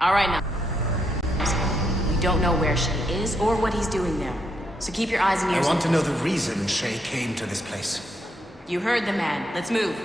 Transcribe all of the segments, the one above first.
All right now. We don't know where Shay is or what he's doing there. So keep your eyes and ears. I want to know the reason Shay came to this place. You heard the man. Let's move.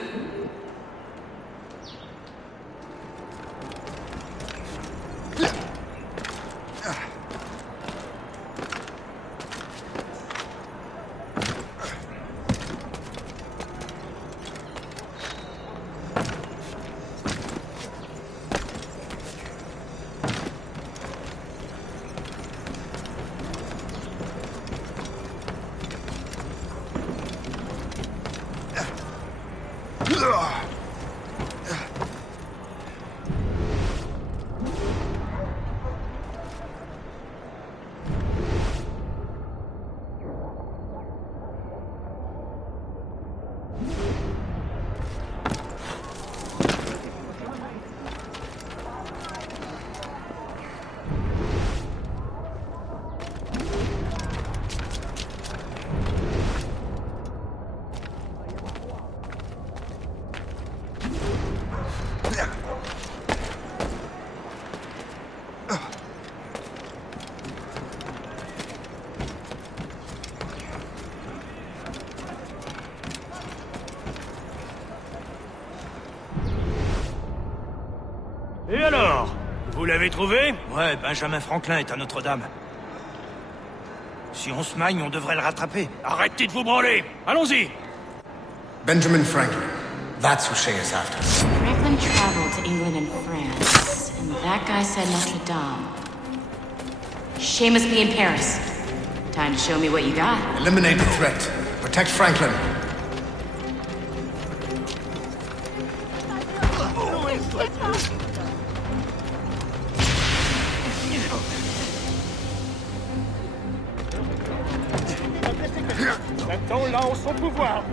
Et alors? Vous l'avez trouvé? Ouais, Benjamin Franklin est à Notre-Dame. Si on se magne, on devrait le rattraper. Arrêtez de vous branler! Allons-y! Benjamin Franklin. That's who Shay is after. Franklin traveled to England and France, and that guy said Notre Dame. Shay must be in Paris. Time to show me what you got. Eliminate the threat. Protect Franklin. Attends là en son pouvoir!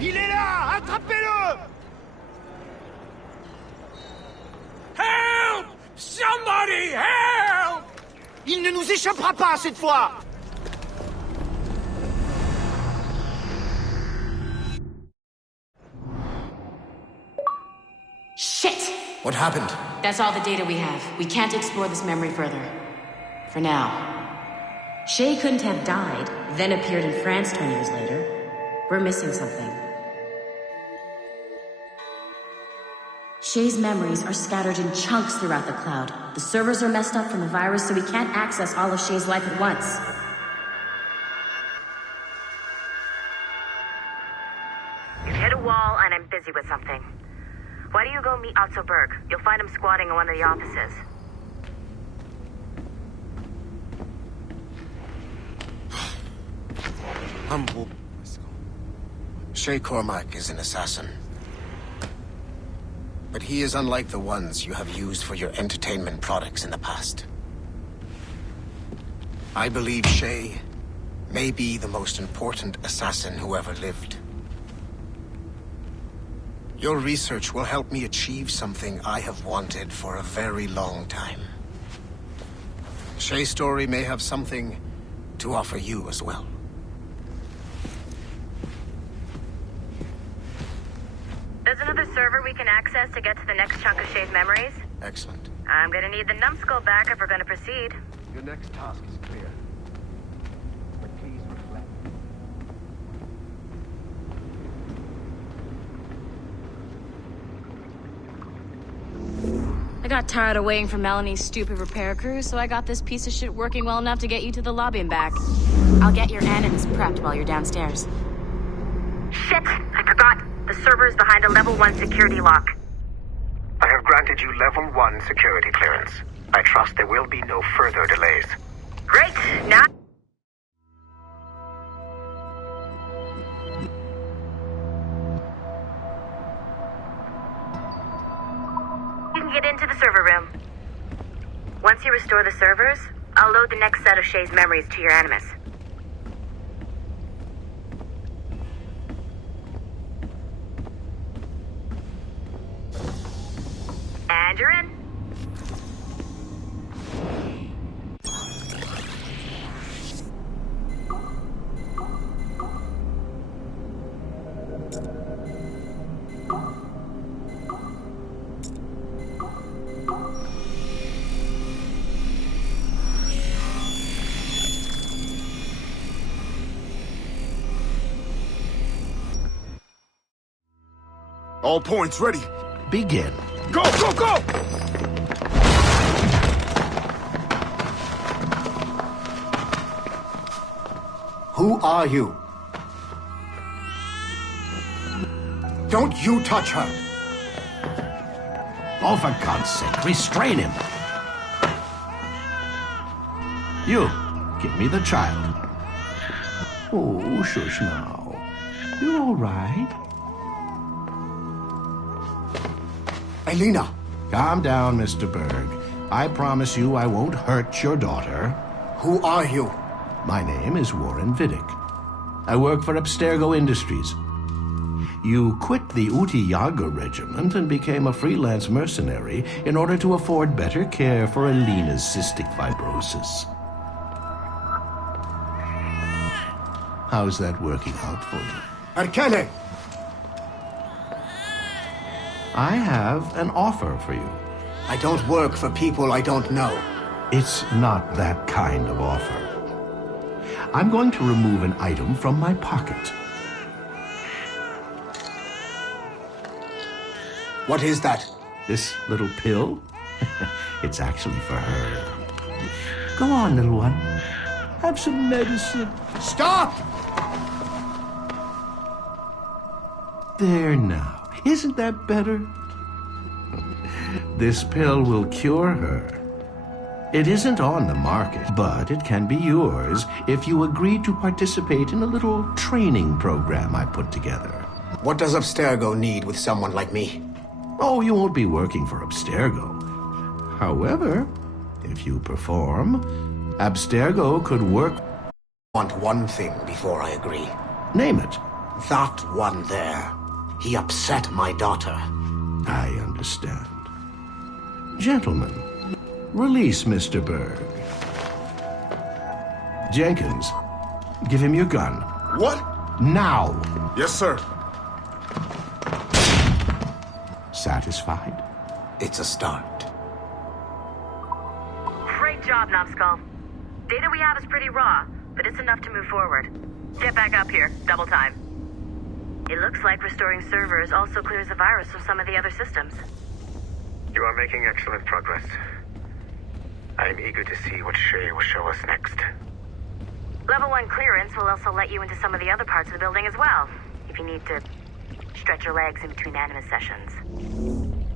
Il est là! Attrapez-le! Help! Somebody help! Il ne nous échappera pas cette fois! Shit! What happened? That's all the data we have. We can't explore this memory further. For now. Shay couldn't have died, then appeared in France 20 years later. We're missing something. Shay's memories are scattered in chunks throughout the cloud. The servers are messed up from the virus, so we can't access all of Shay's life at once. You've hit a wall, and I'm busy with something. Why don't you go meet Otto Berg? You'll find him squatting in one of the offices. Shay Cormac is an assassin. But he is unlike the ones you have used for your entertainment products in the past. I believe Shay may be the most important assassin who ever lived. Your research will help me achieve something I have wanted for a very long time. Shay's story may have something to offer you as well. There's another server we can access to get to the next chunk of Shay's memories. Excellent. I'm gonna need the numbskull back if we're gonna proceed. Your next task is clear. But please reflect. I got tired of waiting for Melanie's stupid repair crew, so I got this piece of shit working well enough to get you to the lobby and back. I'll get your animus prepped while you're downstairs. Shit! I forgot. The server is behind a level 1 security lock. I have granted you level 1 security clearance. I trust there will be no further delays. Great! Now... you can get into the server room. Once you restore the servers, I'll load the next set of Shay's memories to your animus. And you're in. All points ready. Begin. Go, go, go! Who are you? Don't you touch her! Oh, for God's sake, restrain him. You, give me the child. Oh, shush now. You're all right. Elena! Calm down, Mr. Berg. I promise you I won't hurt your daughter. Who are you? My name is Warren Vidic. I work for Abstergo Industries. You quit the Uti Yaga regiment and became a freelance mercenary in order to afford better care for Elena's cystic fibrosis. How's that working out for you? Arkele! I have an offer for you. I don't work for people I don't know. It's not that kind of offer. I'm going to remove an item from my pocket. What is that? This little pill? It's actually for her. Go on, little one. Have some medicine. Stop! There now. Isn't that better? This pill will cure her. It isn't on the market, but it can be yours if you agree to participate in a little training program I put together. What does Abstergo need with someone like me? Oh, you won't be working for Abstergo. However, if you perform, Abstergo could work... I want one thing before I agree. Name it. That one there. He upset my daughter. I understand. Gentlemen, release Mr. Berg. Jenkins, give him your gun. What? Now! Yes, sir. Satisfied? It's a start. Great job, Numbskull. Data we have is pretty raw, but it's enough to move forward. Get back up here. Double time. It looks like restoring servers also clears the virus from some of the other systems. You are making excellent progress. I am eager to see what Shay will show us next. Level 1 clearance will also let you into some of the other parts of the building as well, if you need to stretch your legs in between Animus sessions.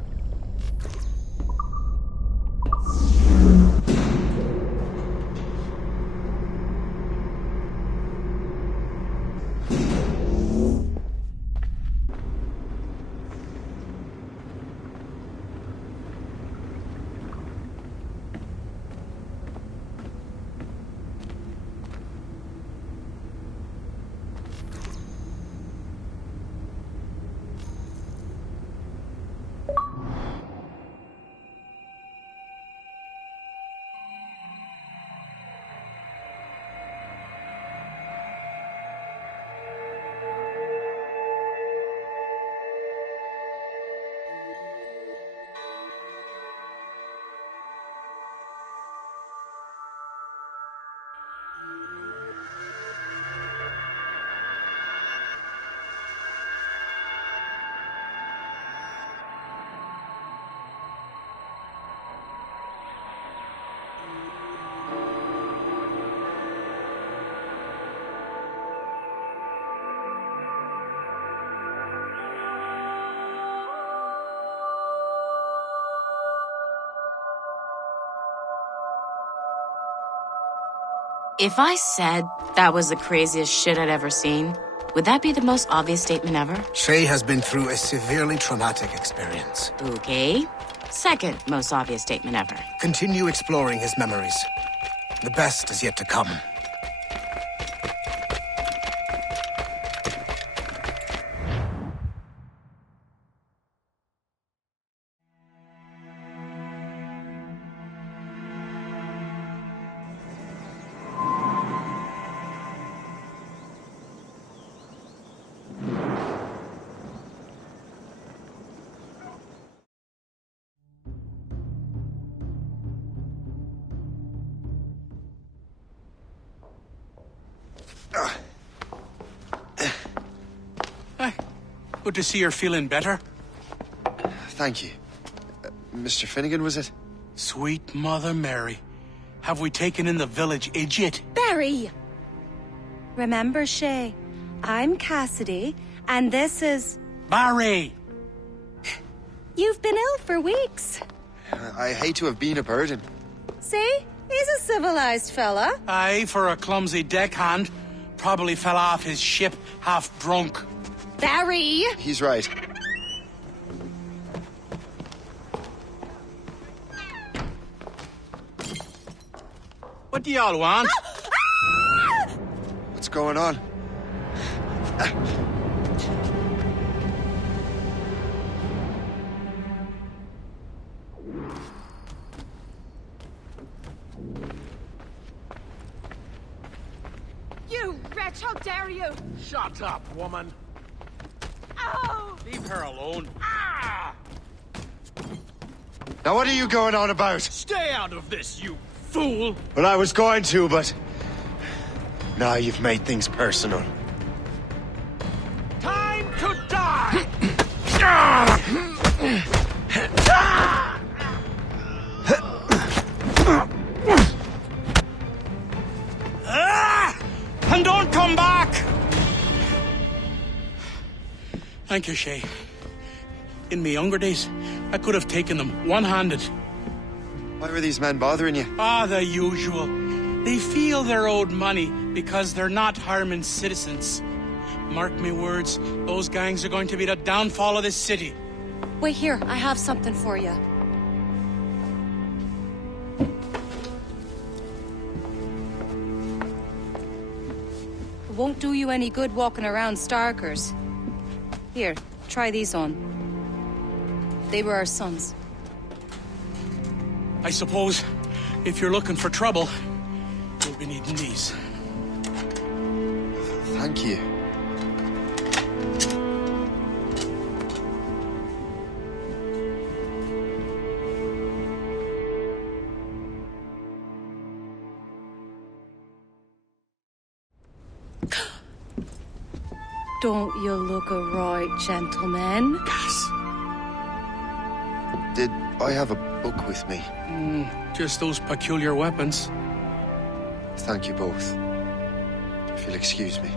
If I said that was the craziest shit I'd ever seen, would that be the most obvious statement ever? Shay has been through a severely traumatic experience. Okay. Second most obvious statement ever. Continue exploring his memories. The best is yet to come. Good to see you're feeling better. Thank you. Mr. Finnegan, was it? Sweet Mother Mary. Have we taken in the village idiot? Barry! Remember, Shay, I'm Cassidy, and this is... Barry! You've been ill for weeks. I hate to have been a burden. See? He's a civilized fella. Aye, for a clumsy deckhand. Probably fell off his ship half drunk. Barry! He's right. What do y'all want? What's going on? You wretch, how dare you! Shut up, woman. Oh! Leave her alone. Now what are you going on about? Stay out of this, you fool! Well, I was going to, but... Now you've made things personal. Time to die! And don't come back! Thank you, Shay. In my younger days, I could have taken them one-handed. Why were these men bothering you? The usual. They feel they're owed money because they're not harming citizens. Mark me words, those gangs are going to be the downfall of this city. Wait here, I have something for you. It won't do you any good walking around Starkers. Here, try these on. They were our sons. I suppose, if you're looking for trouble, you'll be needing these. Thank you. Don't you look a right gentleman? Yes. Did I have a book with me? Just those peculiar weapons. Thank you both. If you'll excuse me.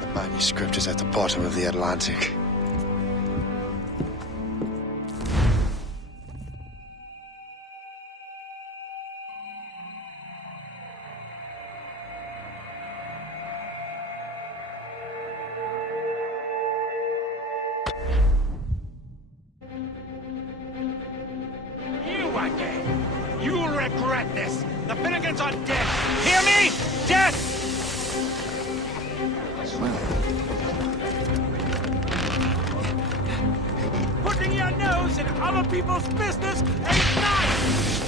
The manuscript is at the bottom of the Atlantic. You'll regret this. The Finnegans are dead. Hear me? Dead! Putting your nose in other people's business ain't nice!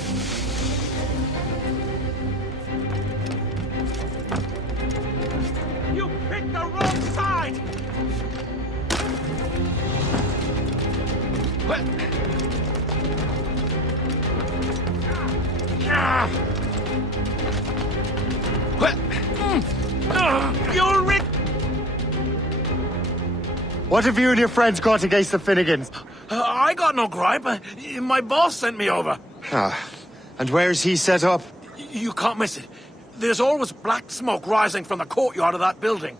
You picked the wrong side! You'll rig. What have you and your friends got against the Finnegans? I got no gripe. My boss sent me over. And where's he set up? You can't miss it. There's always black smoke rising from the courtyard of that building.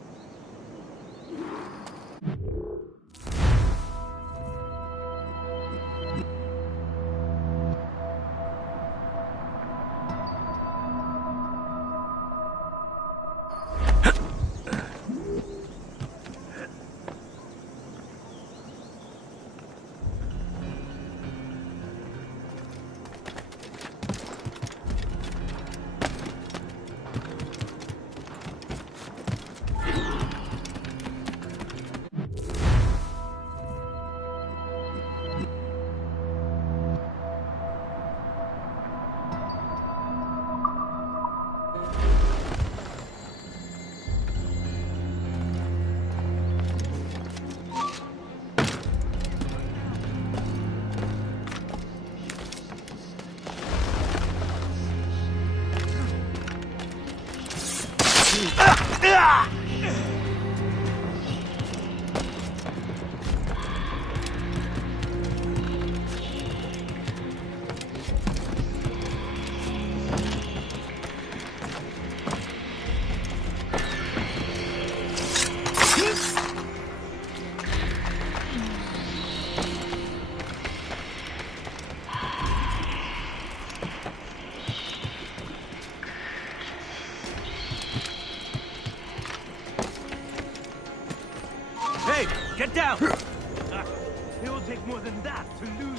Get down! It will take more than that to lose me.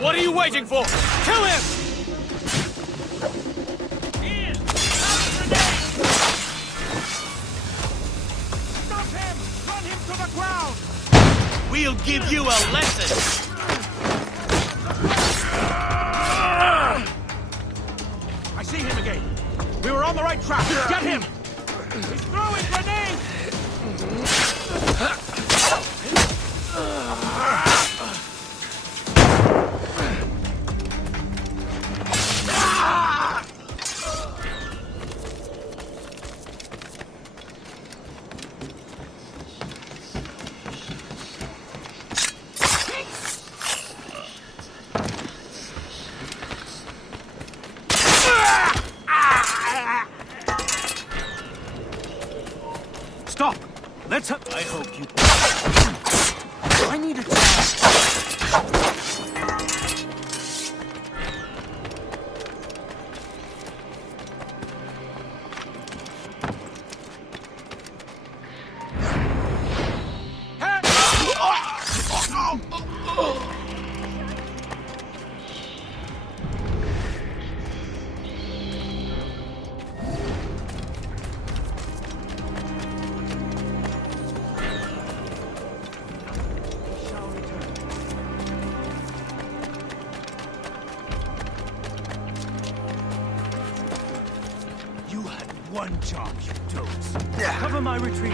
What are you waiting for? Kill him! Ian! Grenade! Stop him! Run him to the ground! We'll give you a lesson! I see him again. We were on the right track. Get him! He's throwing grenades! Stop! Let's have... I hope you... I need a chance. One job, you doze. Cover my retreat.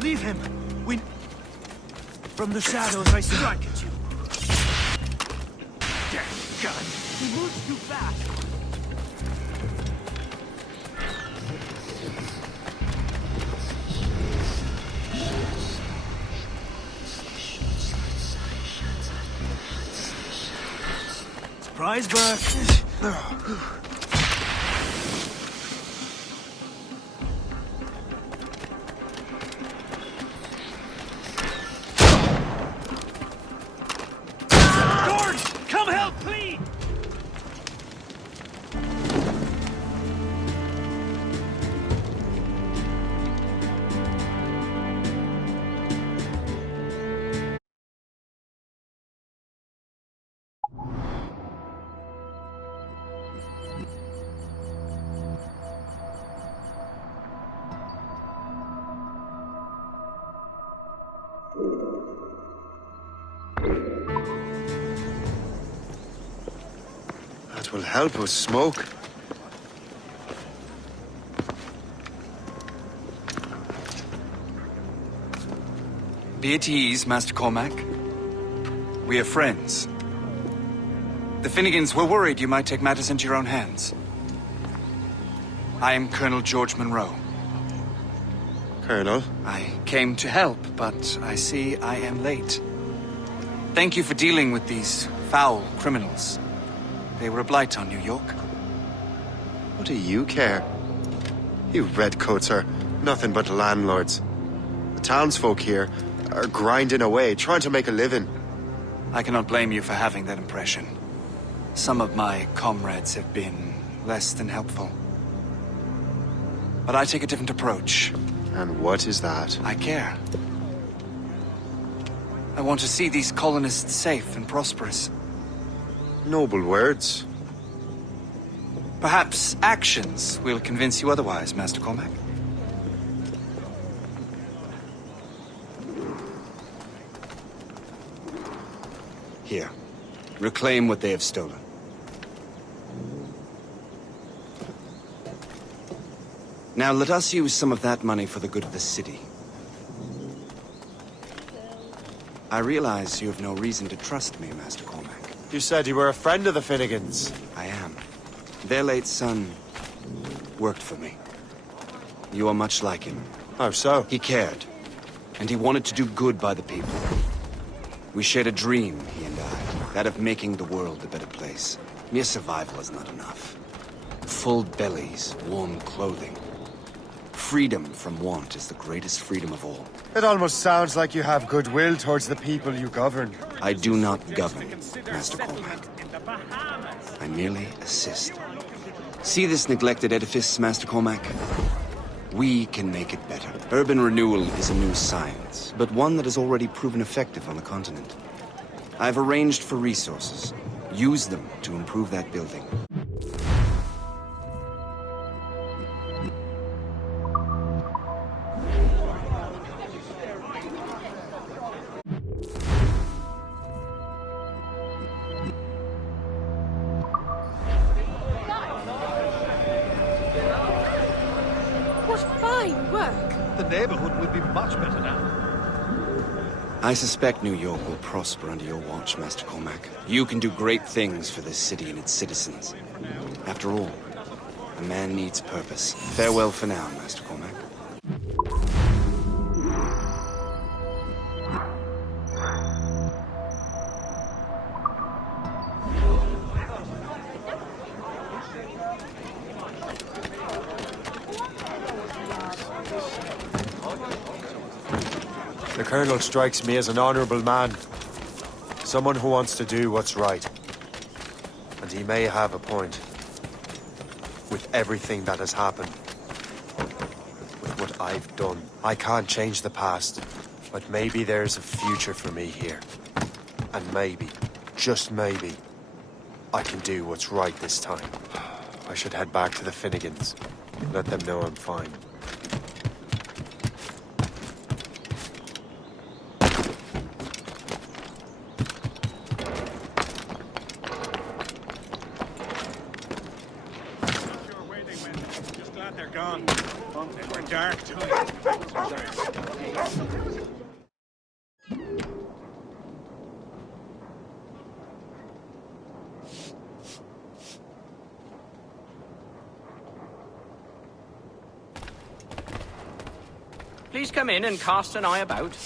Leave him. We... From the shadows, I strike at you. Damn gun. He moves too fast. Surprise, Burke. George, come help, please! That will help us smoke. Be at ease, Master Cormac. We are friends. The Finnegans were worried you might take matters into your own hands. I am Colonel George Monroe. Colonel? I came to help, but I see I am late. Thank you for dealing with these foul criminals. They were a blight on New York. What do you care? You redcoats are nothing but landlords. The townsfolk here are grinding away, trying to make a living. I cannot blame you for having that impression. Some of my comrades have been less than helpful. But I take a different approach. And what is that? I care. I want to see these colonists safe and prosperous. Noble words. Perhaps actions will convince you otherwise, Master Cormac. Here. Reclaim what they have stolen. Now let us use some of that money for the good of the city. I realize you have no reason to trust me, Master Cormac. You said you were a friend of the Finnegans. I am. Their late son worked for me. You are much like him. How so? He cared, and he wanted to do good by the people. We shared a dream, he and I, that of making the world a better place. Mere survival is not enough. Full bellies, warm clothing. Freedom from want is the greatest freedom of all. It almost sounds like you have goodwill towards the people you govern. I do not govern, Master Cormac. I merely assist. See this neglected edifice, Master Cormac? We can make it better. Urban renewal is a new science, but one that has already proven effective on the continent. I've arranged for resources. Use them to improve that building. Neighborhood will be much better now. I suspect New York will prosper under your watch, Master Cormac. You can do great things for this city and its citizens. After all, a man needs purpose. Farewell for now, Master Cormac. The Colonel strikes me as an honorable man. Someone who wants to do what's right. And he may have a point. With everything that has happened. With what I've done. I can't change the past. But maybe there's a future for me here. And maybe, just maybe, I can do what's right this time. I should head back to the Finnegans. Let them know I'm fine. Please come in and cast an eye about.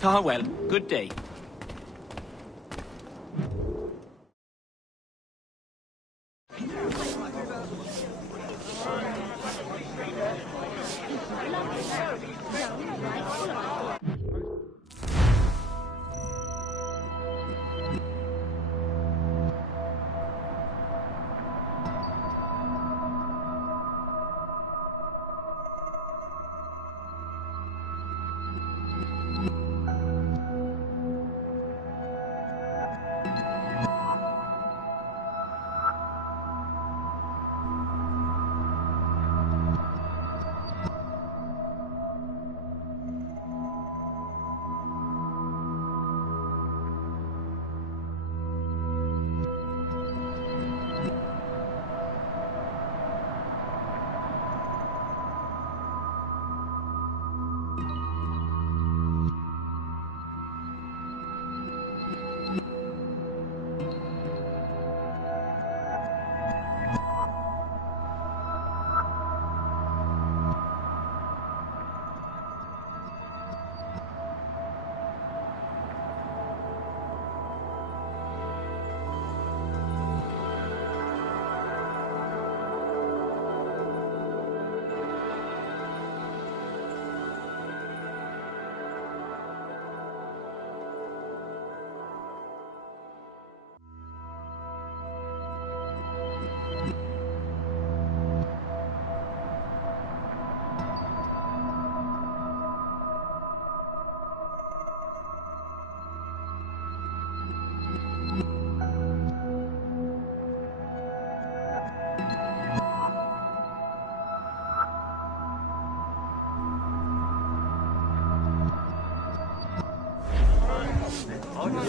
Ah, well, good day. I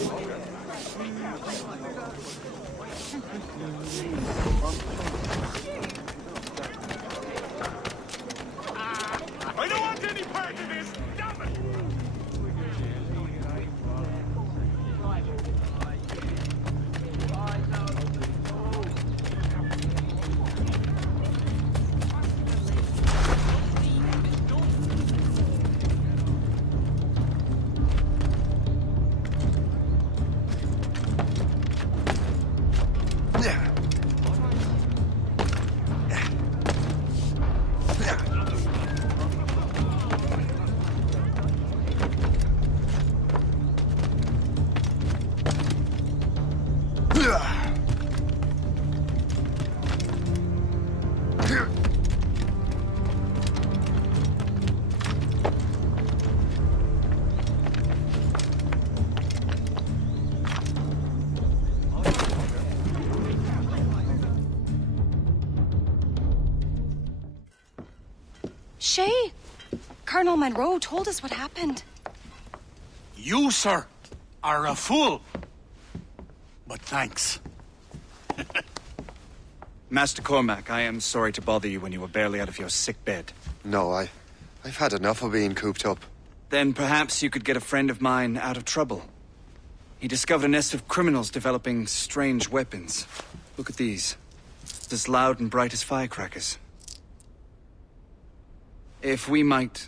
don't want any part of this! Damn it! Shay, Colonel Monroe told us what happened. You, sir, are a fool. But thanks. Master Cormac, I am sorry to bother you when you were barely out of your sick bed. No, I've had enough of being cooped up. Then perhaps you could get a friend of mine out of trouble. He discovered a nest of criminals developing strange weapons. Look at these. It's as loud and bright as firecrackers. If we might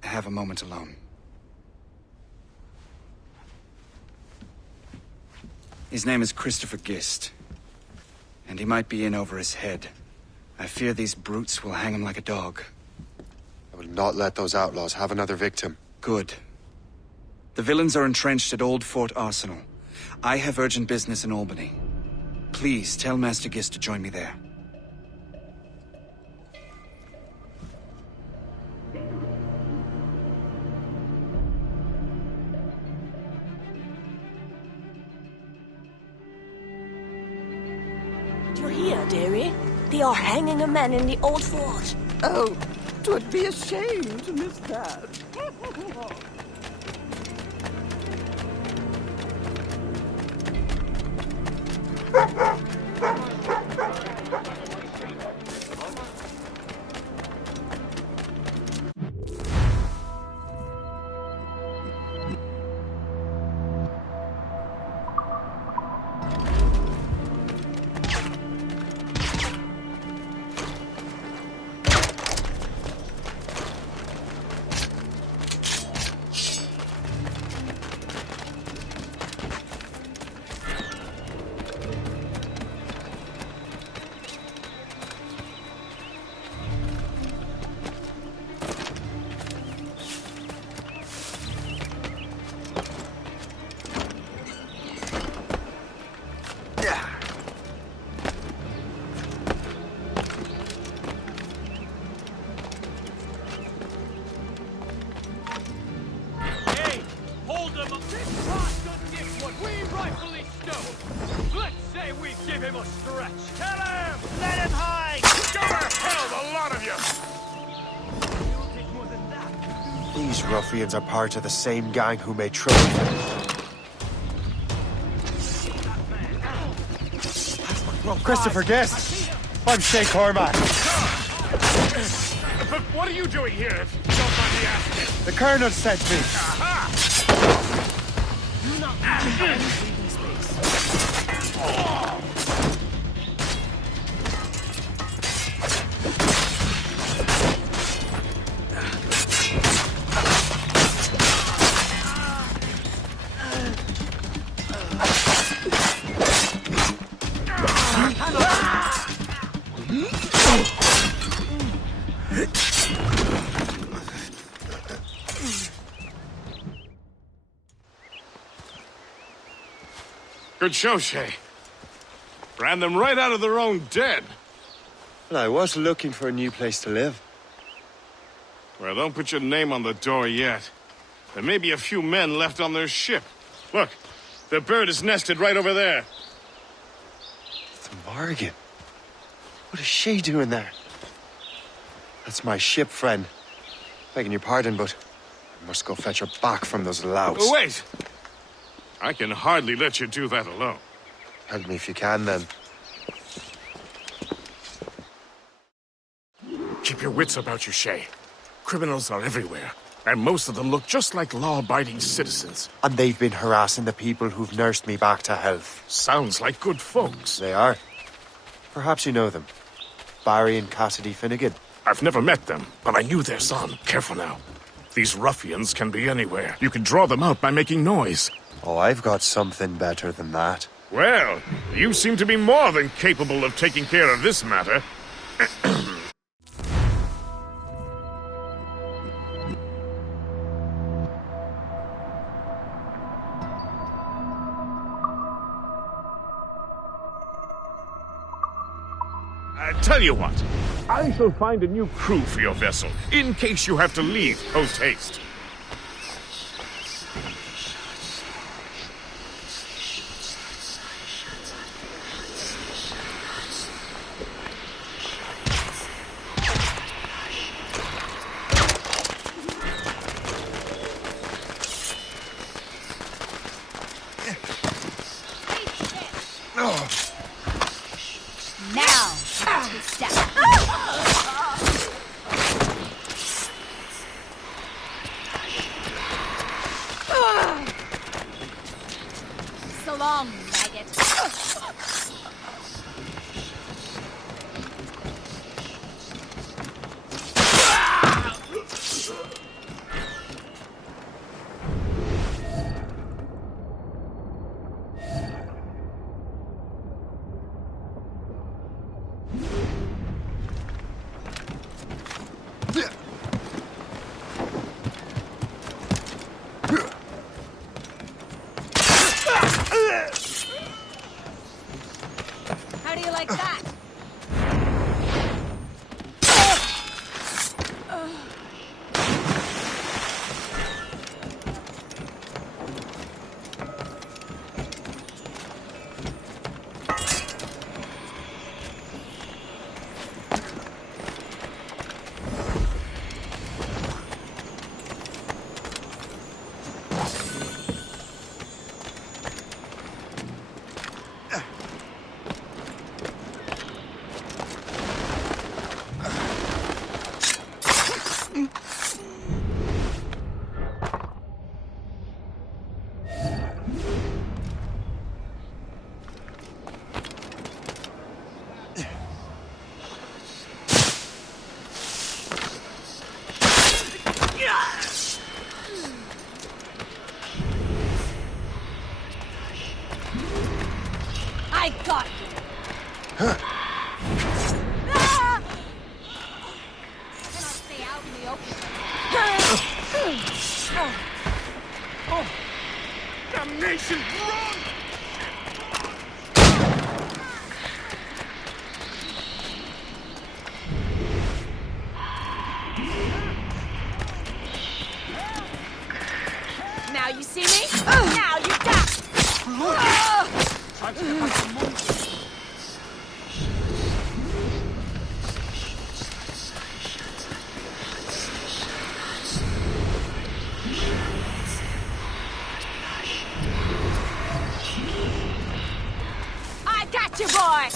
have a moment alone. His name is Christopher Gist. And he might be in over his head. I fear these brutes will hang him like a dog. I will not let those outlaws have another victim. Good. The villains are entrenched at Old Fort Arsenal. I have urgent business in Albany. Please tell Master Gist to join me there. You're here, dearie. They are hanging a man in the old fort. Oh, 'twould be a shame to miss that. These ruffians are part of the same gang who made trouble. Christopher Guest! I'm Shay Cormac. But what are you doing here, if you don't mind me asking? The Colonel sent me. Do not breathing space. Good show, Shay. Ran them right out of their own den. Well, I was looking for a new place to live. Well, don't put your name on the door yet. There may be a few men left on their ship. Look, the bird is nested right over there. It's Morgan. What is she doing there? That's my ship, friend. Begging your pardon, but I must go fetch her back from those louts. Oh, wait! I can hardly let you do that alone. Help me if you can, then. Keep your wits about you, Shay. Criminals are everywhere, and most of them look just like law-abiding citizens. And they've been harassing the people who've nursed me back to health. Sounds like good folks. They are. Perhaps you know them. Barry and Cassidy Finnegan. I've never met them, but I knew their son. Careful now. These ruffians can be anywhere. You can draw them out by making noise. Oh, I've got something better than that. Well, you seem to be more than capable of taking care of this matter. Tell you what, I shall find a new crew for your vessel, in case you have to leave post-haste. So long, maggot. How do you like that? I got you. Cannot stay out in the open. Oh! Damnation! Run! Now you see me? Now you die! Try to get back to Moon. I got you, boy!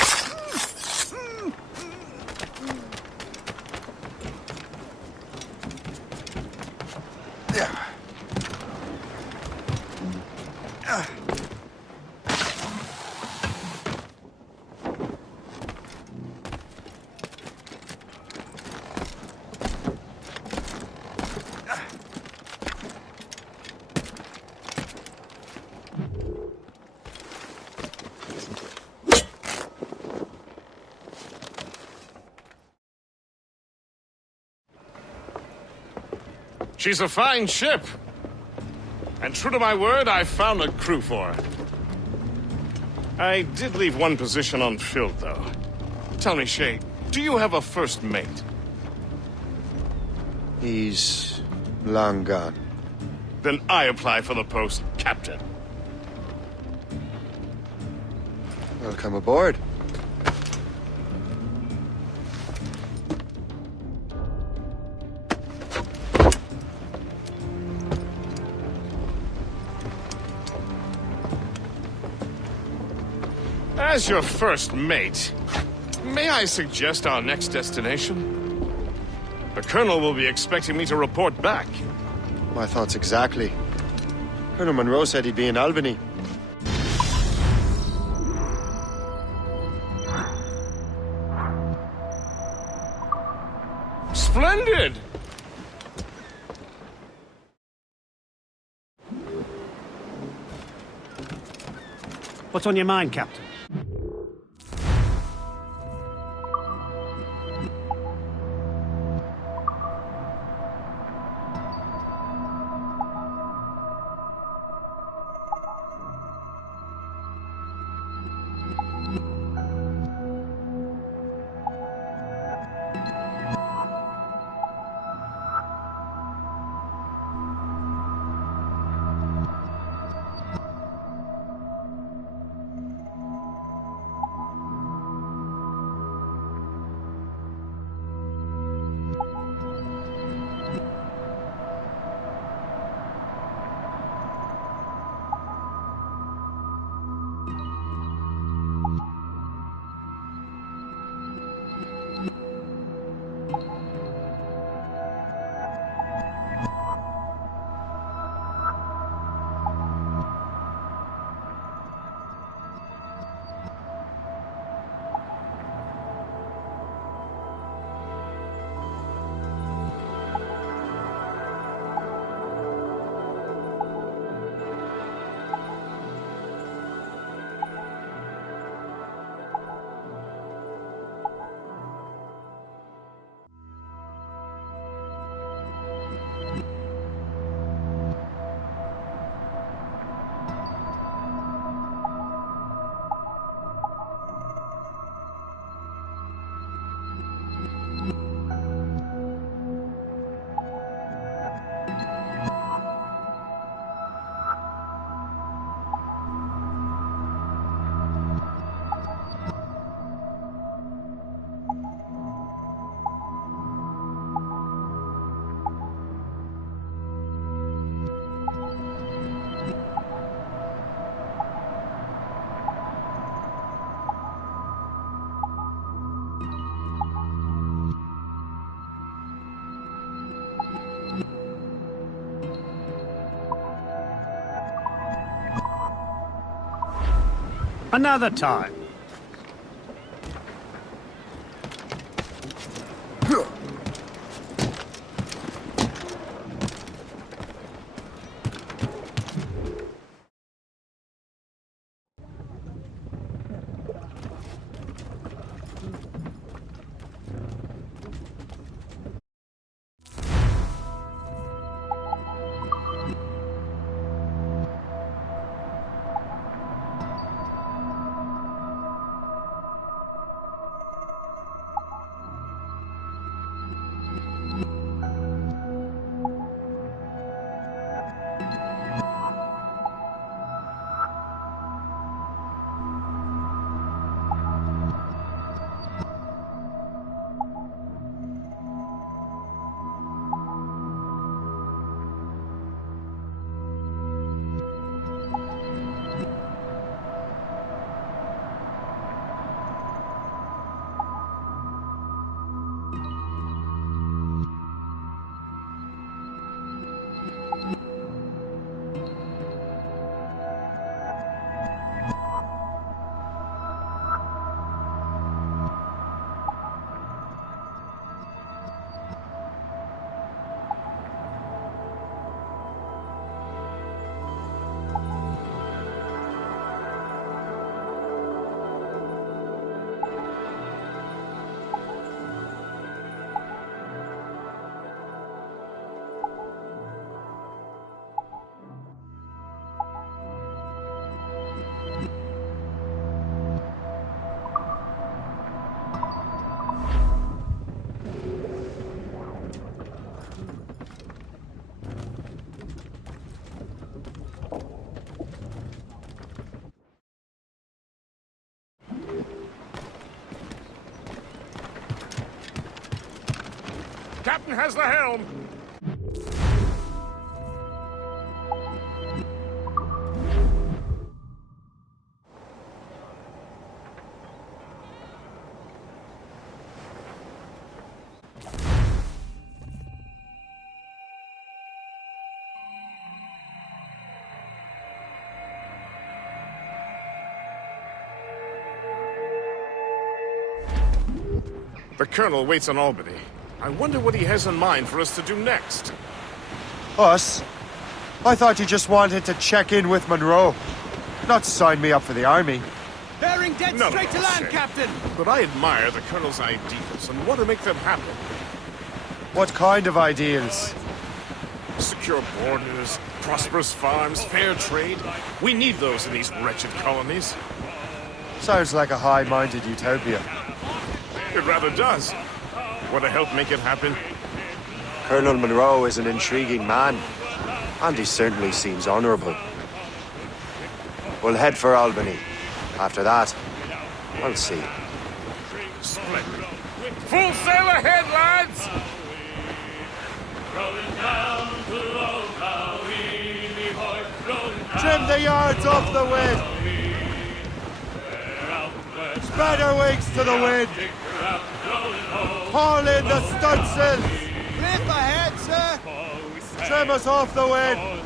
She's a fine ship. And true to my word, I found a crew for her. I did leave one position unfilled, though. Tell me, Shay, do you have a first mate? He's long gone. Then I apply for the post, Captain. Welcome aboard. As your first mate, may I suggest our next destination? The Colonel will be expecting me to report back. My thoughts exactly. Colonel Monroe said he'd be in Albany. Splendid! What's on your mind, Captain? Another time. Captain has the helm! The Colonel waits on Albany. I wonder what he has in mind for us to do next. Us? I thought you just wanted to check in with Monroe. Not sign me up for the army. Bearing dead No, straight to land, Shay. Captain! But I admire the Colonel's ideals and want to make them happen. What kind of ideals? Secure borders, prosperous farms, fair trade. We need those in these wretched colonies. Sounds like a high-minded utopia. It rather does. Want to help make it happen? Colonel Monroe is an intriguing man, and he certainly seems honorable. We'll head for Albany. After that, I'll see. Splendid. Full sail ahead, lads! Trim the yards off the wind! Spread our wings to the wind! Haul in the stunsails! Clip ahead, sir! Trim us off the wind!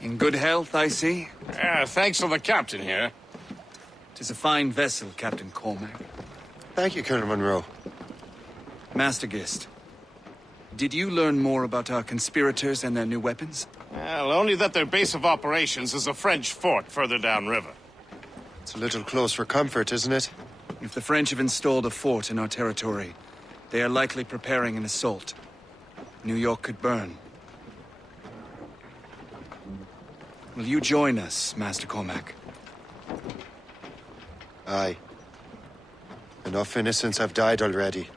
In good health, I see. Thanks to the captain here. 'Tis a fine vessel, Captain Cormac. Thank you, Colonel Monroe. Master Gist, did you learn more about our conspirators and their new weapons? Well, only that their base of operations is a French fort further downriver. It's a little close for comfort, isn't it? If the French have installed a fort in our territory, they are likely preparing an assault. New York could burn. Will you join us, Master Cormac? Aye. Enough innocents have died already.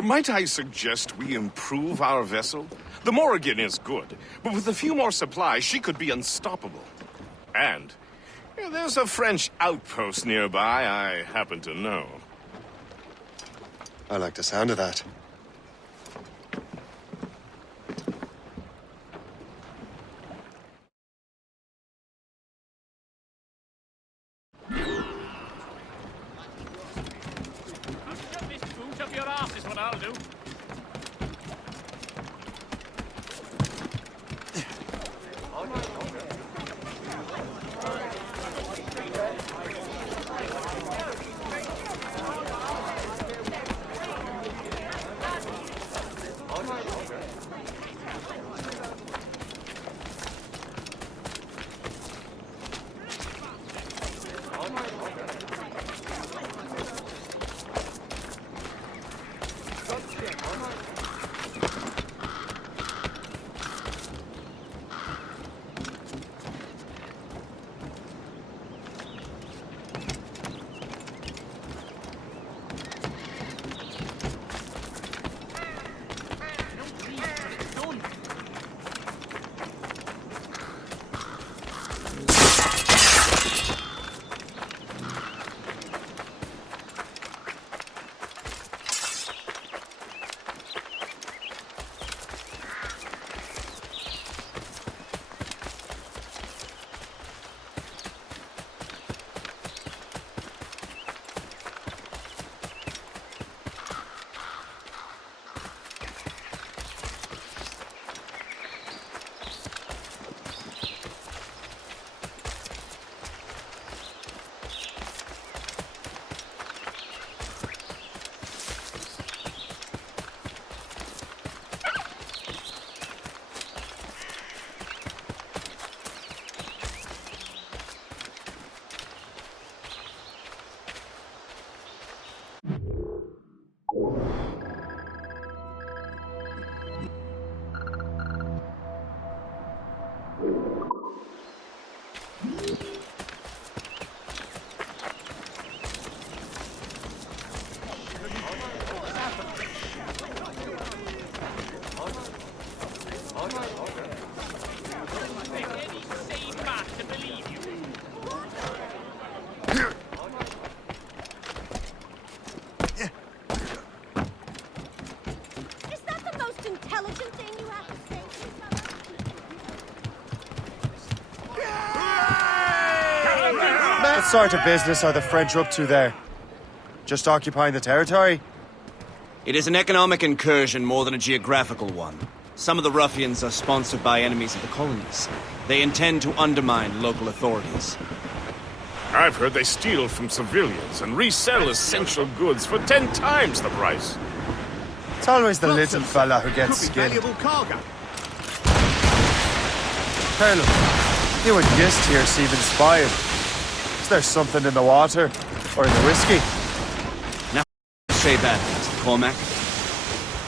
Might I suggest we improve our vessel? The Morrigan is good, but with a few more supplies, she could be unstoppable. And there's a French outpost nearby I happen to know. I like the sound of that. Boot up your ass is what I'll do. What sort of business are the French up to there? Just occupying the territory? It is an economic incursion more than a geographical one. Some of the ruffians are sponsored by enemies of the colonies. They intend to undermine local authorities. I've heard they steal from civilians and resell essential goods for 10 times the price. It's always the little fella who gets skinned. Cargo. Colonel, you and Gist here seem inspired. Is there something in the water? Or in the whiskey? Now, say that, Mr. Cormac.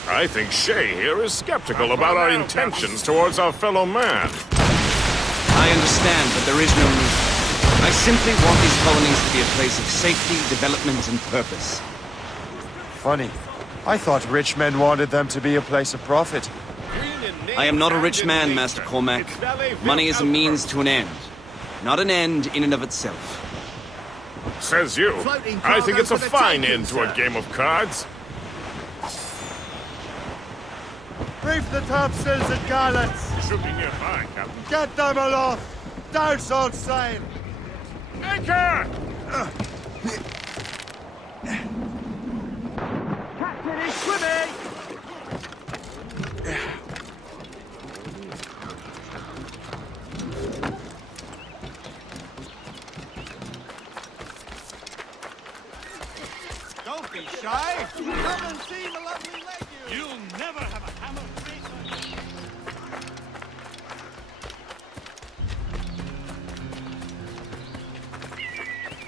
I think Shay here is skeptical about our intentions towards our fellow man. I understand, but there is no need. I simply want these colonies to be a place of safety, development, and purpose. Funny. I thought rich men wanted them to be a place of profit. I am not a rich man, Master Cormac. Money is a means to an end, not an end in and of itself. Says you. I think it's a fine end to a game of cards. Reef the topsails and gallants! Should be nearby, Captain. Get them aloft! Douse all sail! Anchor! Captain is swimming! Don't be shy! Come and see the lovely lady! You'll never have a hammer free.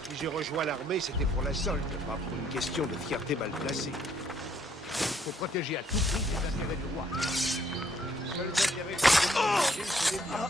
Si j'ai rejoint l'armée, c'était pour la solde, pas pour une question de fierté mal placée. Il faut protéger à tout prix les intérêts du roi. Seuls intérêts que c'est les miens.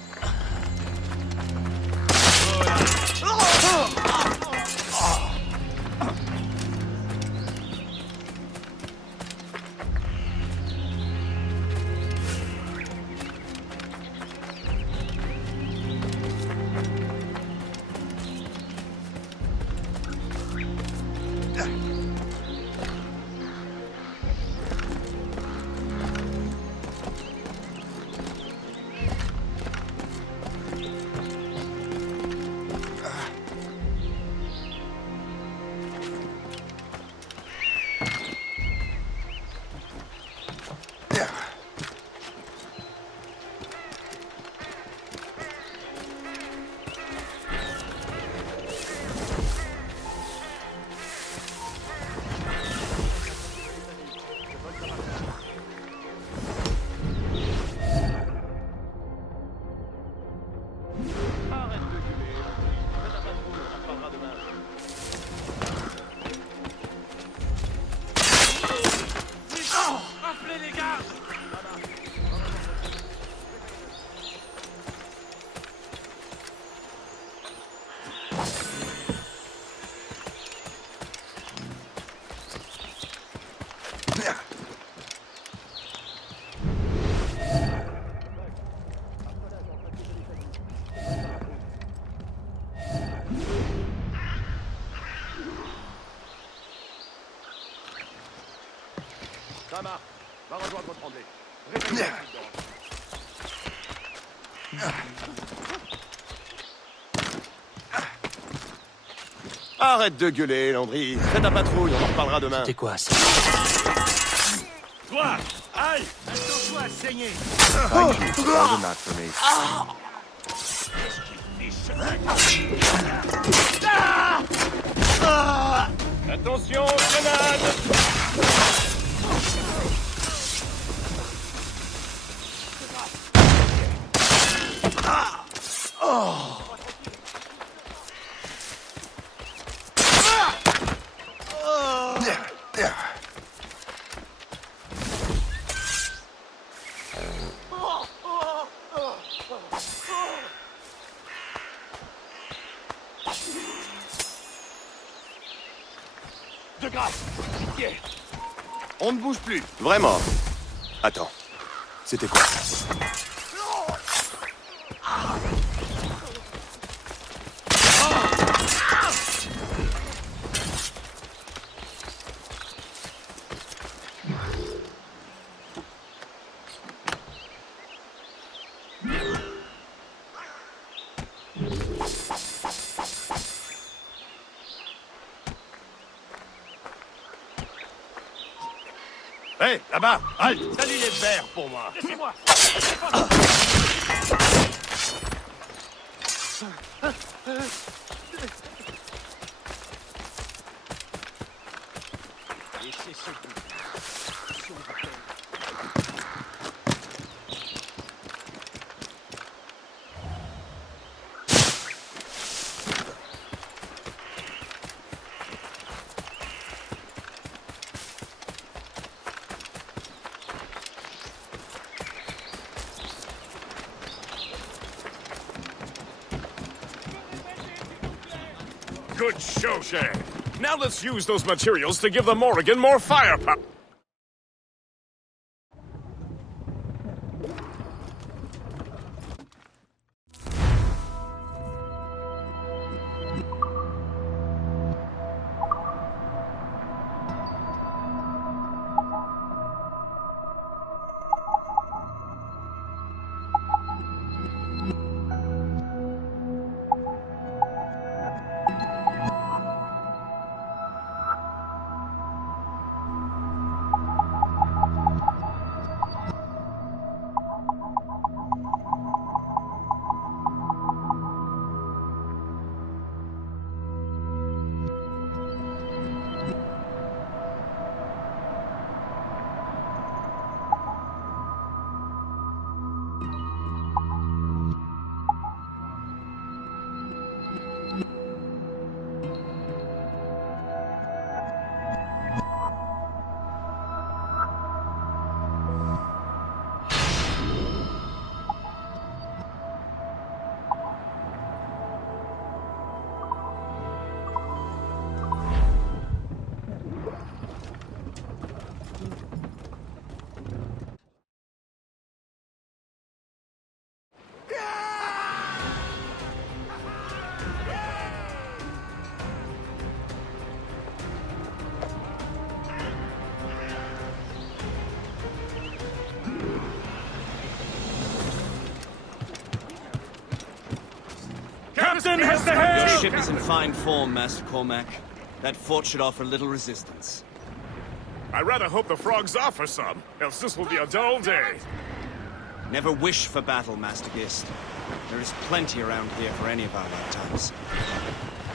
Ça marche. Va rejoindre Tremblay. Réveillez Arrête de gueuler, Landry. Fais ta patrouille, on en reparlera demain. C'était quoi, ça? Toi! Aïe! Attends-toi à saigner! Thank you for holding that for me. Attention, grenade! De grâce! Pitié! On ne bouge plus. Vraiment. Attends. C'était quoi? Hé, là-bas, halte! Salut les verts pour moi. Laissez-moi. Laissez ce Good show, Shay. Now let's use those materials to give the Morrigan more firepower. Your ship is in fine form, Master Cormac. That fort should offer little resistance. I rather hope the frogs offer some, else this will be a dull day. Never wish for battle, Master Gist. There is plenty around here for any of our lifetimes.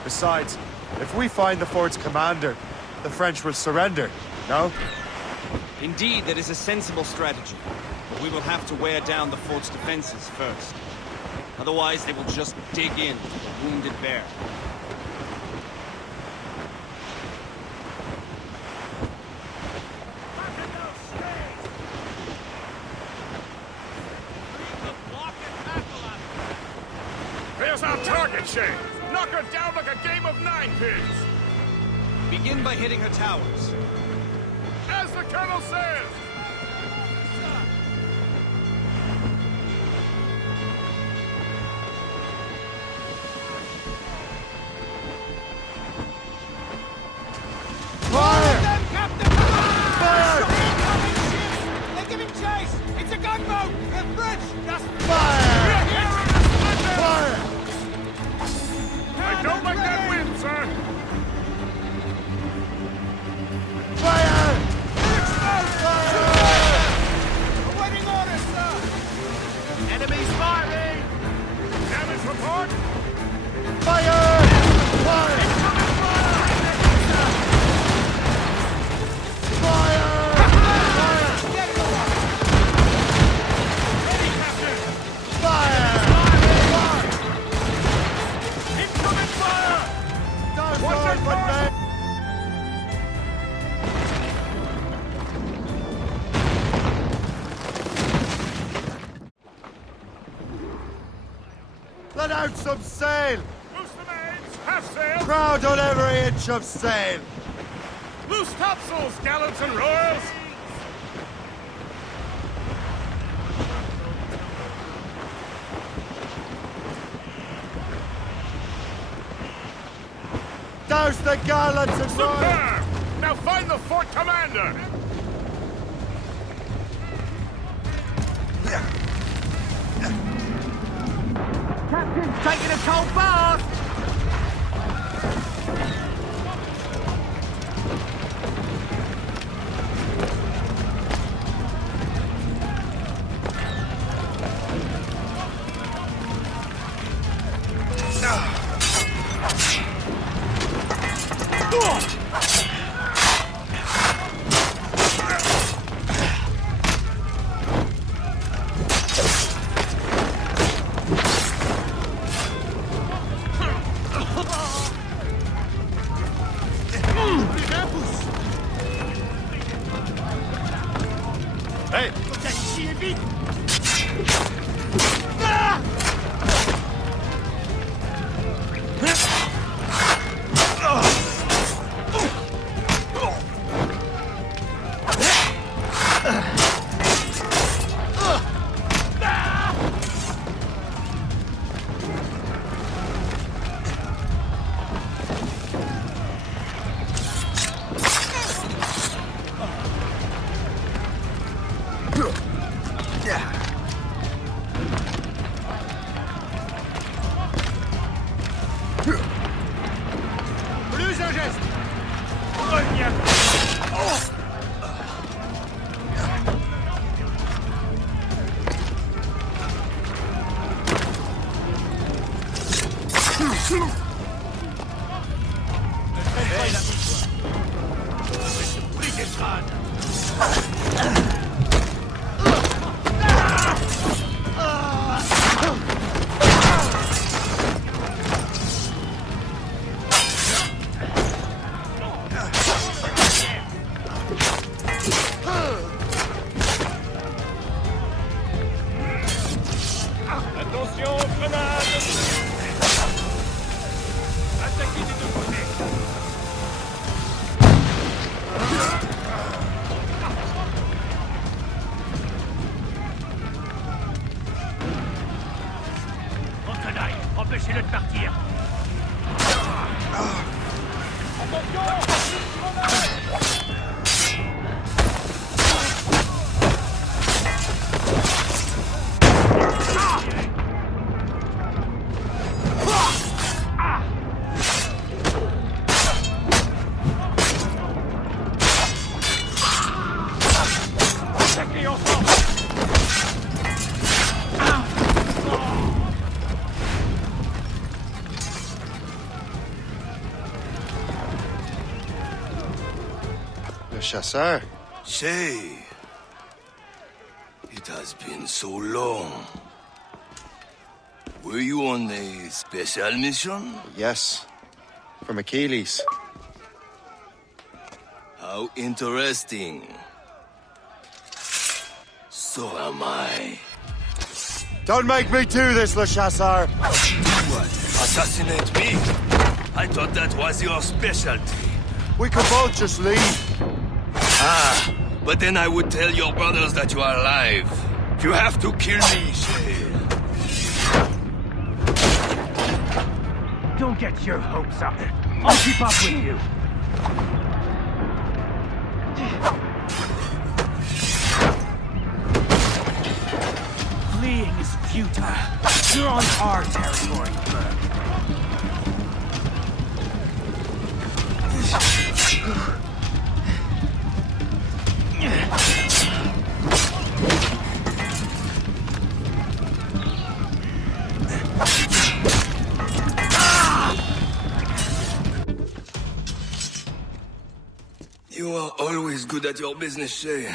Besides, if we find the fort's commander, the French will surrender, no? Indeed, that is a sensible strategy. But we will have to wear down the fort's defenses first. Otherwise, they will just dig in to the wounded bear. There's our target, Shay. Knock her down like a game of ninepins. Begin by hitting her towers. As the Colonel says! They're giving chase! It's a gunboat! They're French! That's Fire! Fire! I don't like that wind, sir! Fire! Awaiting orders, sir! Enemies firing! Damage report! Fire! Fire! Let out some sail! Loose the mains! Half sail! Crowd on every inch of sail! Loose topsails, gallants and royals! Douse the gallants and royals! Superb! Now find the fort commander! Captain's taking a cold bath! Empêchez-le de partir. Le chasseur. Shay. It has been so long. Were you on a special mission? Yes. From Achilles. How interesting. So am I. Don't make me do this, Le Chasseur! What? Assassinate me? I thought that was your specialty. We could both just leave. Ah, but then I would tell your brothers that you are alive. You have to kill me, Shay. Don't get your hopes up. I'll keep up with you. Fleeing is futile. You're on our territory, Burke. You are always good at your business, Shay.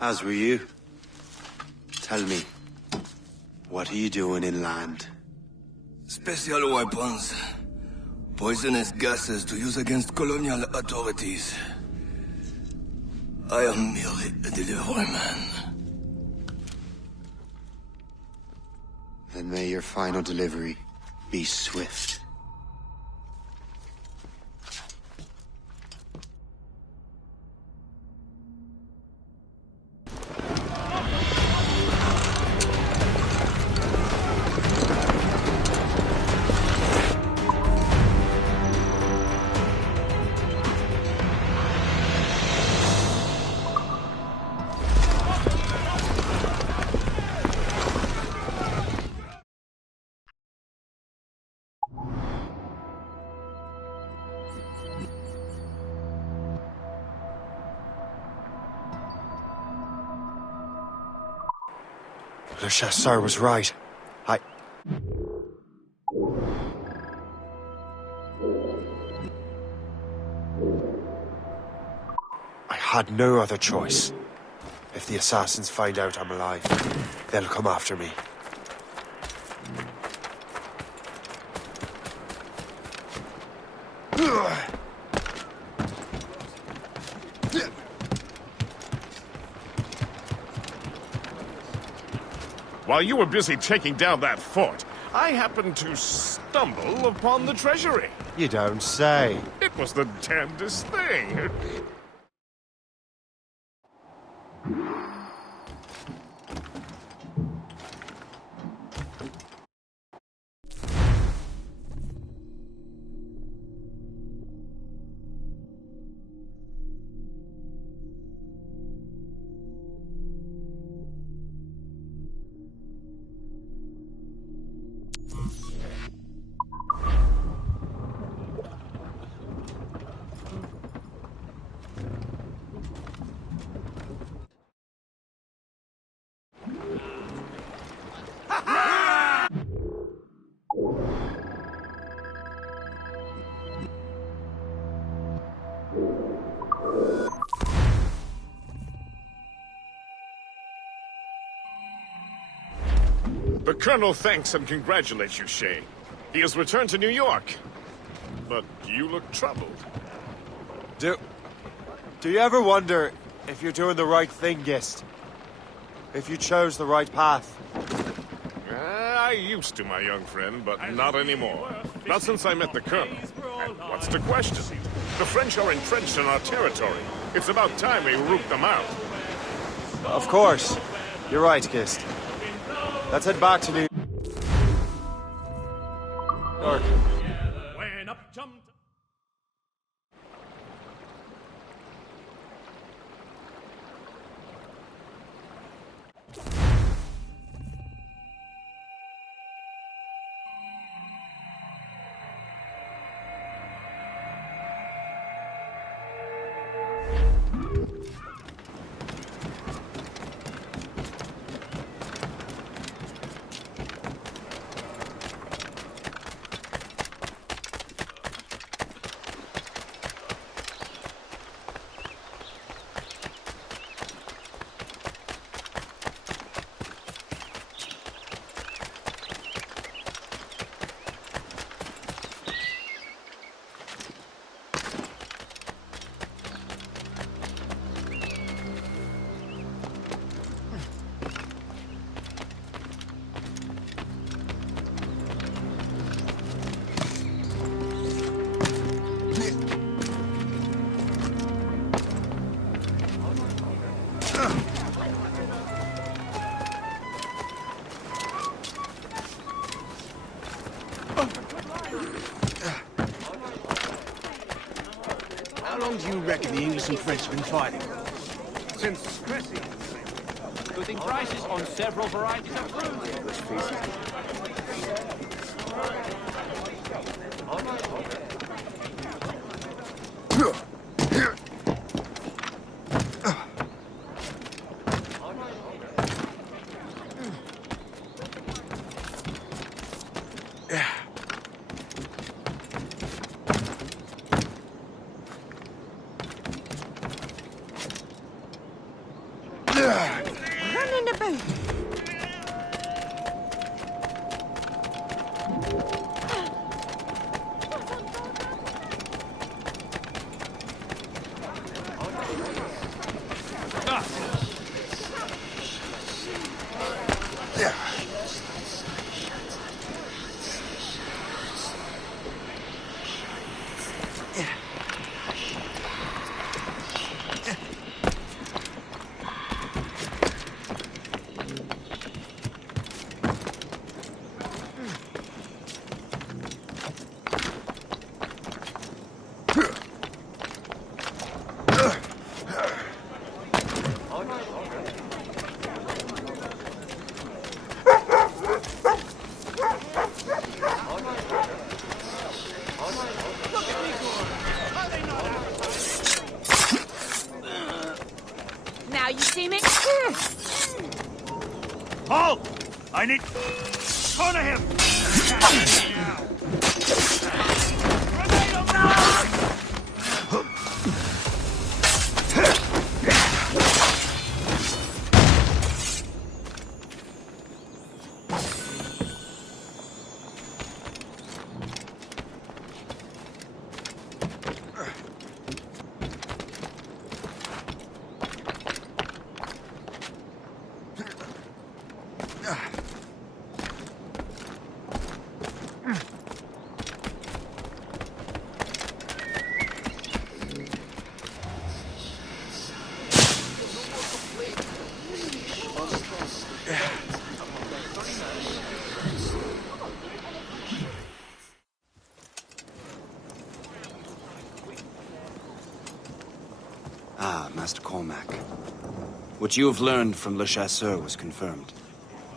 As were you. Tell me, what are you doing inland? Special weapons. Poisonous gases to use against colonial authorities. I am merely a delivery man. Then may your final delivery be swift. Le Chasseur was right. I had no other choice. If the assassins find out I'm alive, they'll come after me. While you were busy taking down that fort, I happened to stumble upon the treasury. You don't say. It was the damnedest thing. Colonel thanks and congratulates you, Shay. He has returned to New York. But you look troubled. Do you ever wonder if you're doing the right thing, Gist? If you chose the right path? I used to, my young friend, but not anymore. Not since I met the Colonel. And what's the question? The French are entrenched in our territory. It's about time we root them out. Of course. You're right, Gist. Let's head back to New York. When up jumped. How long do you reckon the English and French have been fighting? Since Cressy. Putting prices on several varieties of fruit. Let's face it. Running about. Now you see me? Halt! I need... Corner him! Ah, Master Cormac. What you have learned from Le Chasseur was confirmed.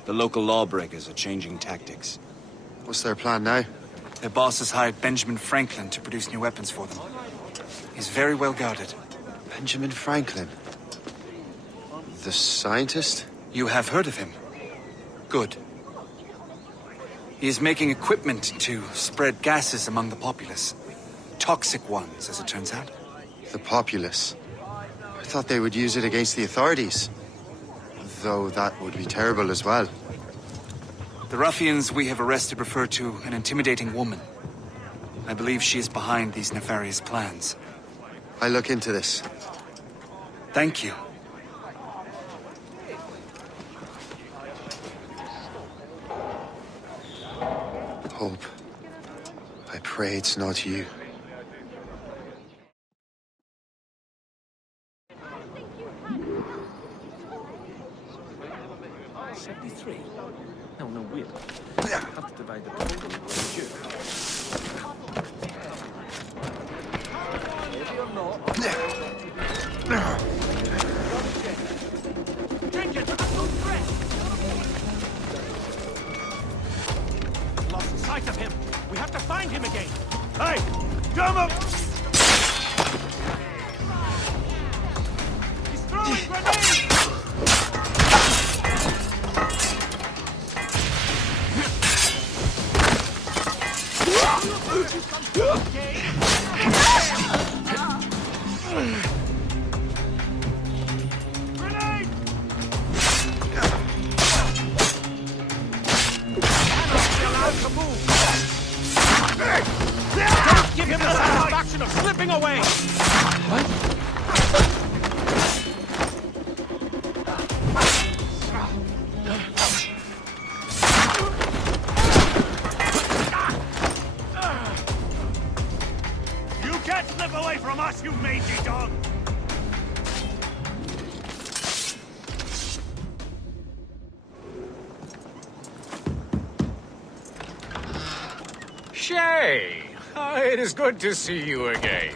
The local lawbreakers are changing tactics. What's their plan now? Their boss has hired Benjamin Franklin to produce new weapons for them. He's very well guarded. Benjamin Franklin? The scientist? You have heard of him? Good. He is making equipment to spread gases among the populace. Toxic ones, as it turns out. The populace? I thought they would use it against the authorities. Though that would be terrible as well. The ruffians we have arrested refer to an intimidating woman. I believe she is behind these nefarious plans. I'll look into this. Thank you. Hope. I pray it's not you. No, weird. Have to divide the total. Maybe or not. Jenkins, I'm no threat. Lost sight of him. We have to find him again. Hey, come up! He's throwing grenades! Give him the satisfaction of slipping away! You can't slip away from us, you mangy dog! Shay! It is good to see you again.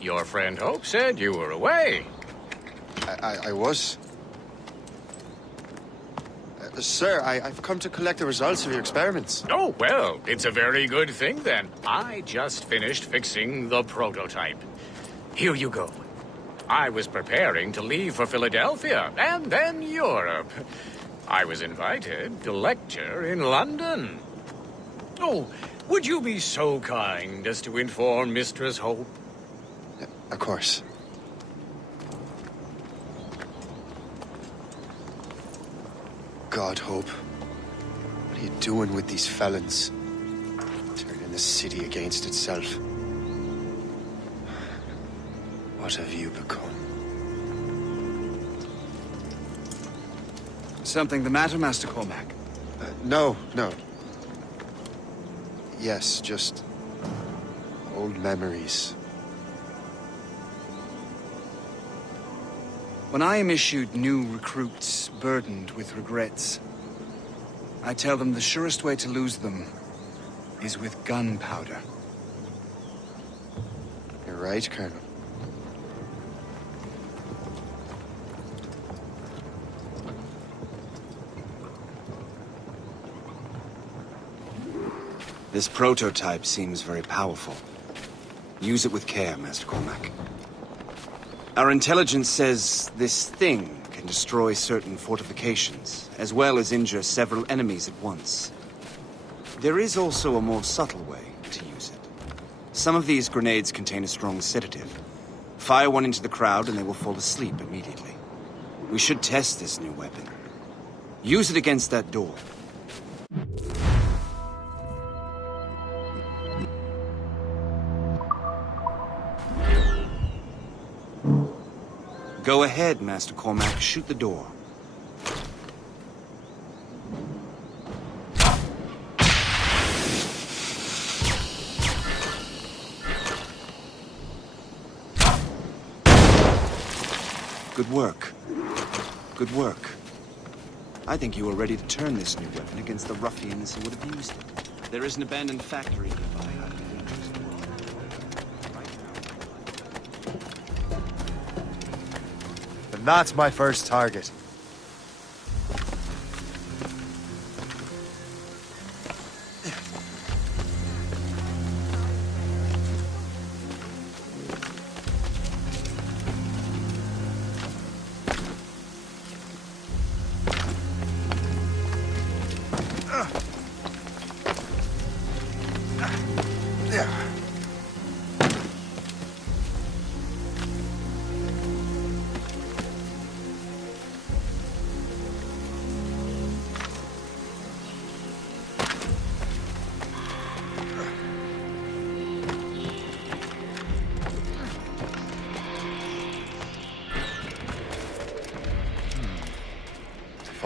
Your friend Hope said you were away. I was. Sir, I've come to collect the results of your experiments. Oh, well, it's a very good thing then. I just finished fixing the prototype. Here you go. I was preparing to leave for Philadelphia and then Europe. I was invited to lecture in London. Oh, would you be so kind as to inform Mistress Hope? Of course. God, Hope. What are you doing with these felons? Turning the city against itself. What have you become? Something the matter, Master Cormac? No. Yes, just old memories. When I am issued new recruits burdened with regrets, I tell them the surest way to lose them is with gunpowder. You're right, Colonel. This prototype seems very powerful. Use it with care, Master Cormac. Our intelligence says this thing can destroy certain fortifications, as well as injure several enemies at once. There is also a more subtle way to use it. Some of these grenades contain a strong sedative. Fire one into the crowd and they will fall asleep immediately. We should test this new weapon. Use it against that door. Go ahead, Master Cormac. Shoot the door. Good work. Good work. I think you are ready to turn this new weapon against the ruffians who would have used it. There is an abandoned factory nearby. And that's my first target.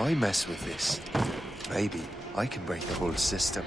I mess with this, maybe I can break the whole system.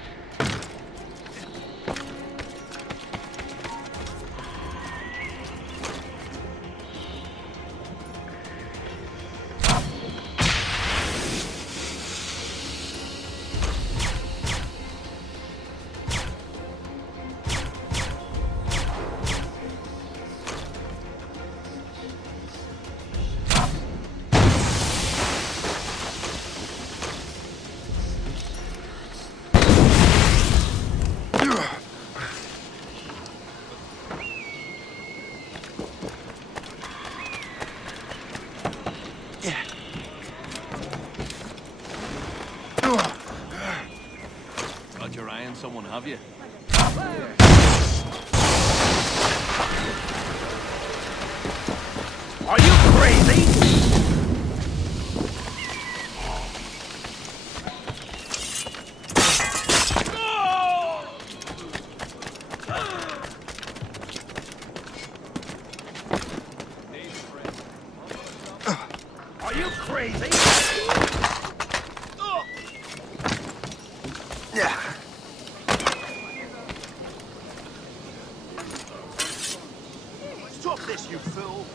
Got your eye on someone, have you? Are you crazy? Are you crazy? Yeah. Stop this, you fool!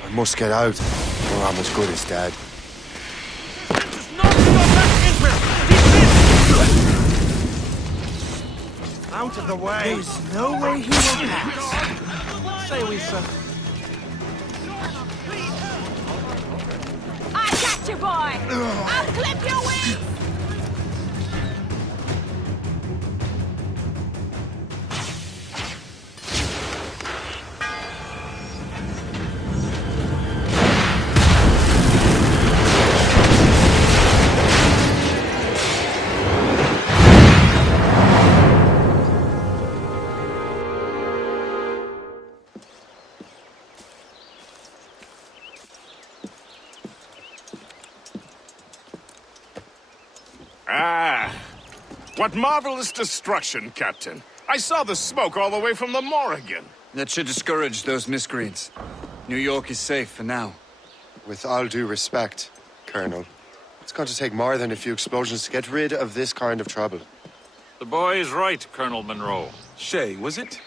I must get out, or I'm as good as dead. Out of the way! There's no way he will pass. Say we some. I got you, boy! I'll clip your wings! Ah, what marvelous destruction, Captain. I saw the smoke all the way from the Morrigan. That should discourage those miscreants. New York is safe for now. With all due respect, Colonel, it's going to take more than a few explosions to get rid of this kind of trouble. The boy is right, Colonel Monroe. Shay, was it?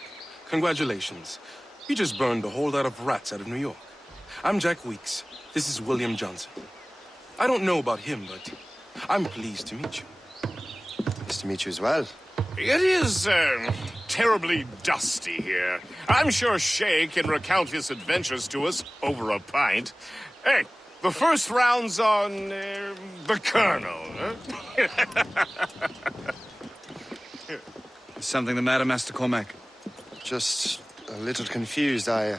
Congratulations. You just burned a whole lot of rats out of New York. I'm Jack Weeks. This is William Johnson. I don't know about him, but I'm pleased to meet you. Nice to meet you as well. It is, terribly dusty here. I'm sure Shay can recount his adventures to us over a pint. Hey, the first round's on, the Colonel, huh? Is something the matter, Master Cormac? Just a little confused. I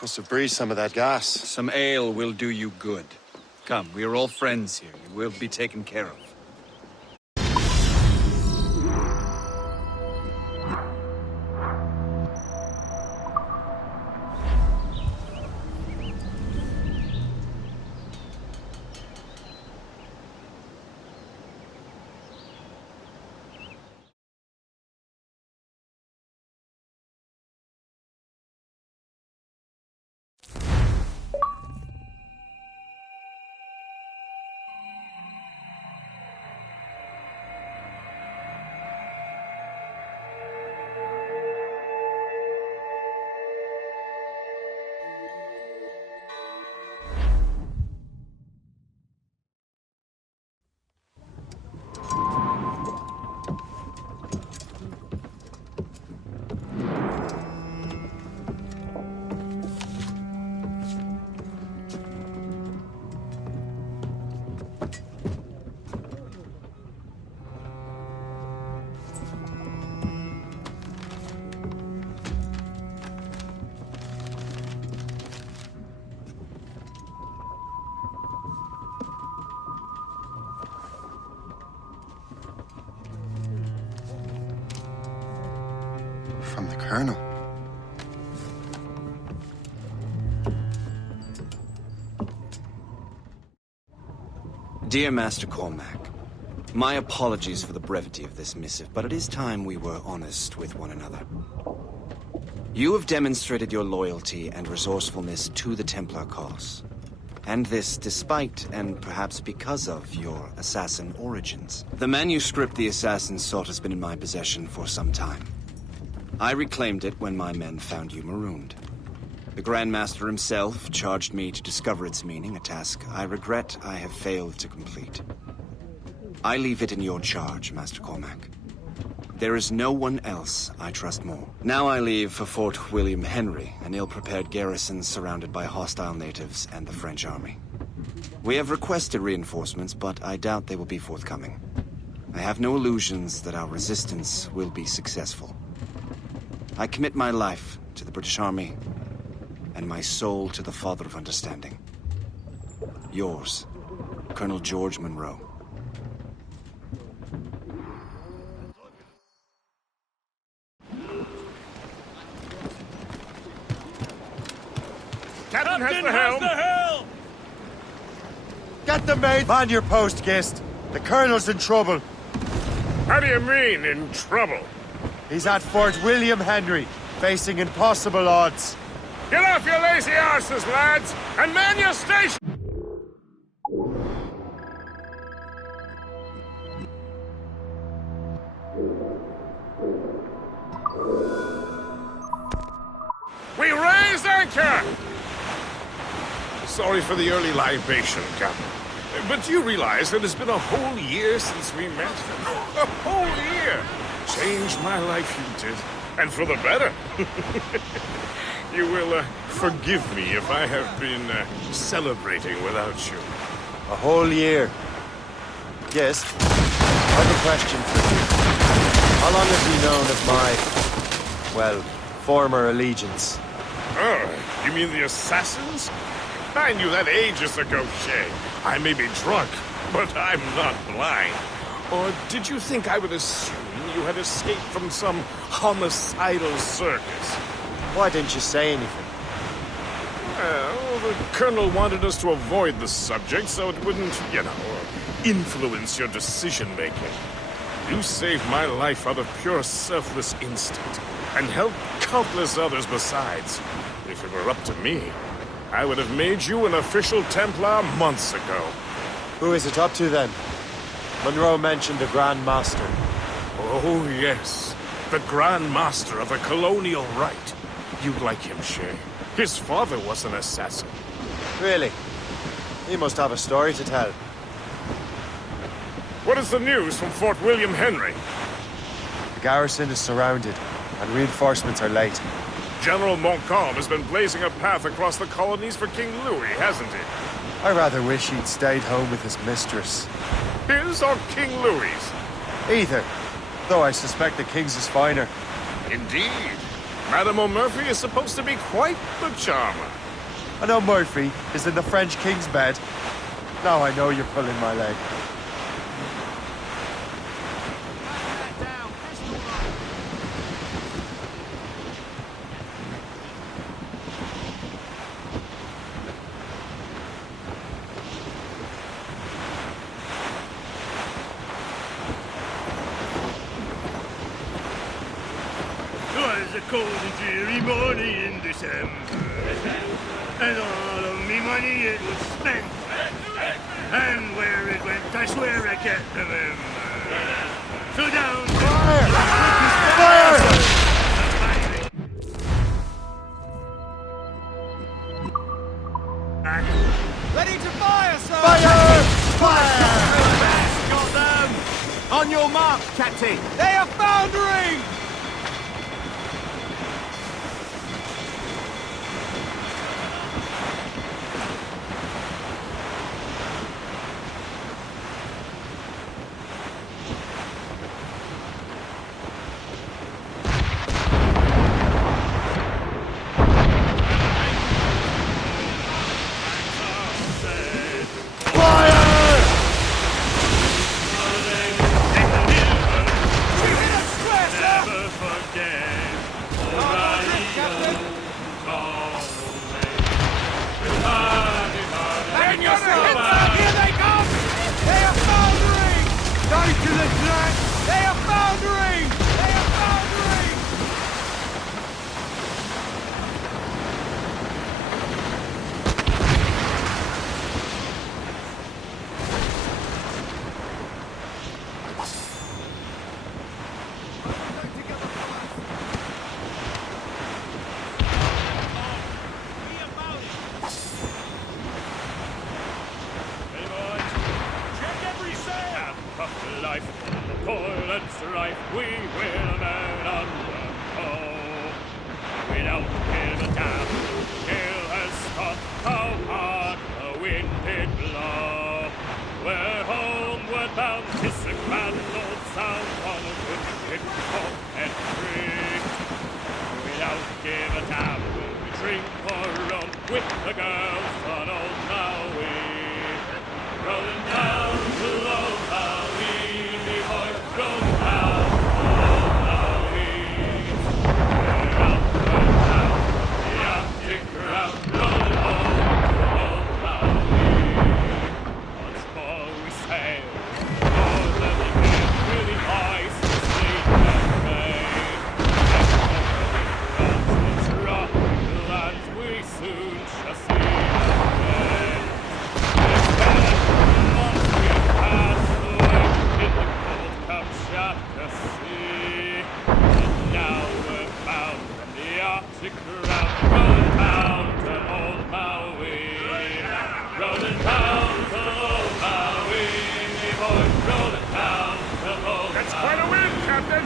must have breathed some of that gas. Some ale will do you good. Come, we are all friends here. You will be taken care of. From the Colonel. Dear Master Cormac, my apologies for the brevity of this missive, but it is time we were honest with one another. You have demonstrated your loyalty and resourcefulness to the Templar cause. And this despite, and perhaps because of, your assassin origins. The manuscript the assassin sought has been in my possession for some time. I reclaimed it when my men found you marooned. The Grand Master himself charged me to discover its meaning, a task I regret I have failed to complete. I leave it in your charge, Master Cormac. There is no one else I trust more. Now I leave for Fort William Henry, an ill-prepared garrison surrounded by hostile natives and the French army. We have requested reinforcements, but I doubt they will be forthcoming. I have no illusions that our resistance will be successful. I commit my life to the British Army, and my soul to the Father of Understanding. Yours, Colonel George Monroe. Captain has the helm! Get the mate! Man your post, Gist. The Colonel's in trouble. How do you mean, in trouble? He's at Fort William Henry, facing impossible odds. Get off your lazy arses, lads, and man your station! We raise anchor! Sorry for the early libation, Captain. But do you realize that it's been a whole year since we met? A whole year! Changed my life, you did. And for the better. You will forgive me if I have been celebrating without you. A whole year. Yes. I have a question for you. How long have you known of my, well, former allegiance? Oh, you mean the assassins? I knew that ages ago, Shay. I may be drunk, but I'm not blind. Or did you think I would assume you had escaped from some homicidal circus? Why didn't you say anything? Well, the Colonel wanted us to avoid the subject so it wouldn't, influence your decision-making. You saved my life out of pure selfless instinct, and helped countless others besides. If it were up to me, I would have made you an official Templar months ago. Who is it up to, then? Monroe mentioned the Grand Master. Oh, yes. The Grand Master of the Colonial Rite. You'd like him, Shay. His father was an assassin. Really? He must have a story to tell. What is the news from Fort William Henry? The garrison is surrounded, and reinforcements are late. General Montcalm has been blazing a path across the colonies for King Louis, hasn't he? I rather wish he'd stayed home with his mistress. His or King Louis'? Either, though I suspect the King's is finer. Indeed. Madame O'Murphy is supposed to be quite the charmer. I know Murphy is in the French King's bed. Now I know you're pulling my leg. A cold and dreary morning in December, and all of me money it was spent, and where it went I swear I can't remember. So down Fire! Fire! Ready to fire, sir! Fire! Fire! Got them! On your mark, Captain! They are foundering! life, full of toil and strife, we will man undergo. We don't give a damn, gale has stopped, how hard the wind did blow. We're homeward bound, kiss a grand old sound on a good ship, hot and free. We don't give a damn, we drink or rum with the girls on old Maui. Rolling down to old Maui, me boy, rolling down to old Maui. We're outward bound, the Arctic ground, rolling home to old Maui. Once more we sail, over the gale, through the ice, the sleet and rain. And over these rocky lands we soon shall see again. There's been months we passed away in the cold Kamchatka Sea. And now we're bound from the Arctic ground, rolling down to old Maui. Rolling down to old Maui, me boy, rolling down to old Maui. That's quite a wind, Captain!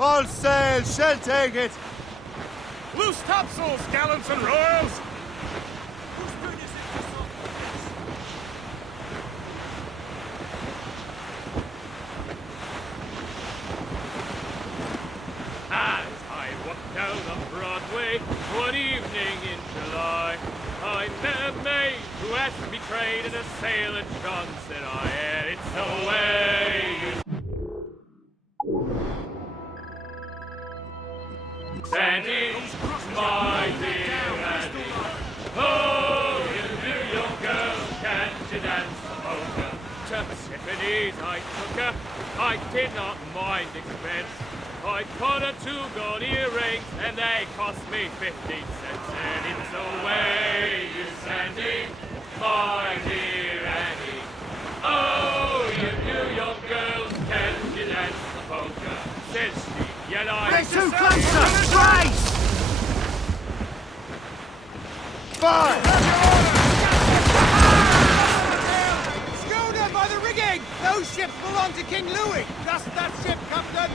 All sail, shall take it! Loose topsails, gallants and royals! As I walked down on Broadway one evening in July, I met a maid who asked to be traded in a sailor John. Said I, and it's the way you Sandy, my dear Andy. Oh, you New York girl, can't you dance the polka? To Tiffany's I took her, I did not mind expense. I bought her 2 gold earrings, and they cost me 50 cents. And it's the way you Sandy, my dear Andy. Oh, you New York girls, can't you dance the polka? Says she, yet I... They're too close to right! Fire! Schooner by the rigging! Those ships belong to King Louis! Just that ship, Captain!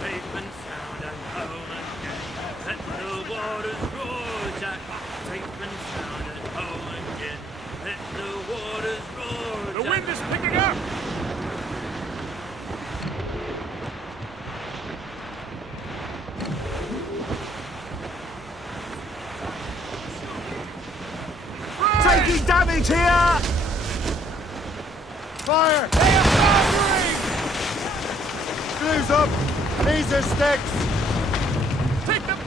Safe and sound and home again. Let the waters roar, Jack. Safe and sound and home again. Let the waters roar, Jack. The wind is picking up! Taking damage here! Fire! They are firing! Screws up! These are sticks! Take them!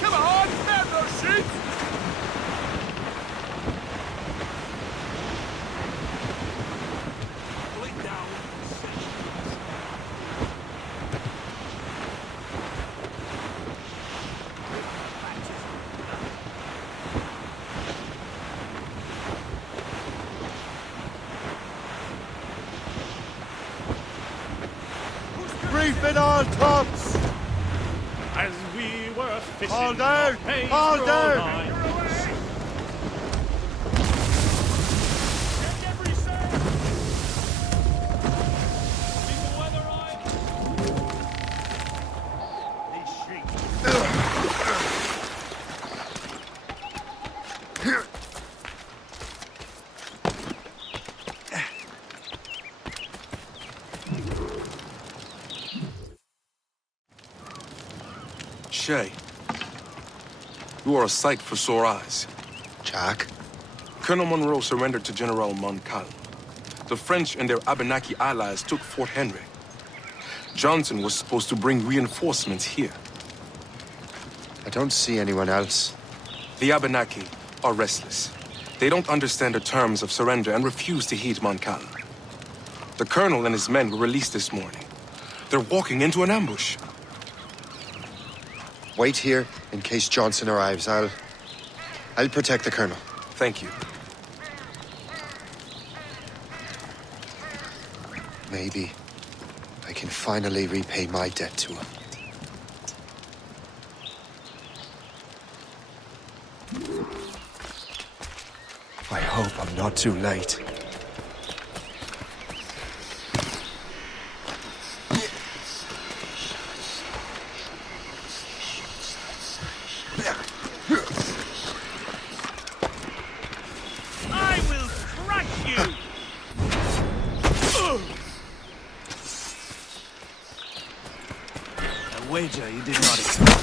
Come on, man those sheets! Reef in all tops! As we were fishing All down! off Hayes All Row down! line. Shay, you are a sight for sore eyes. Jack? Colonel Monroe surrendered to General Montcalm. The French and their Abenaki allies took Fort Henry. Johnson was supposed to bring reinforcements here. I don't see anyone else. The Abenaki are restless. They don't understand the terms of surrender and refuse to heed Montcalm. The colonel and his men were released this morning. They're walking into an ambush. Wait here in case Johnson arrives. I'll protect the colonel. Thank you. Maybe I can finally repay my debt to him. I hope I'm not too late. I will crush you! A wager you did not expect.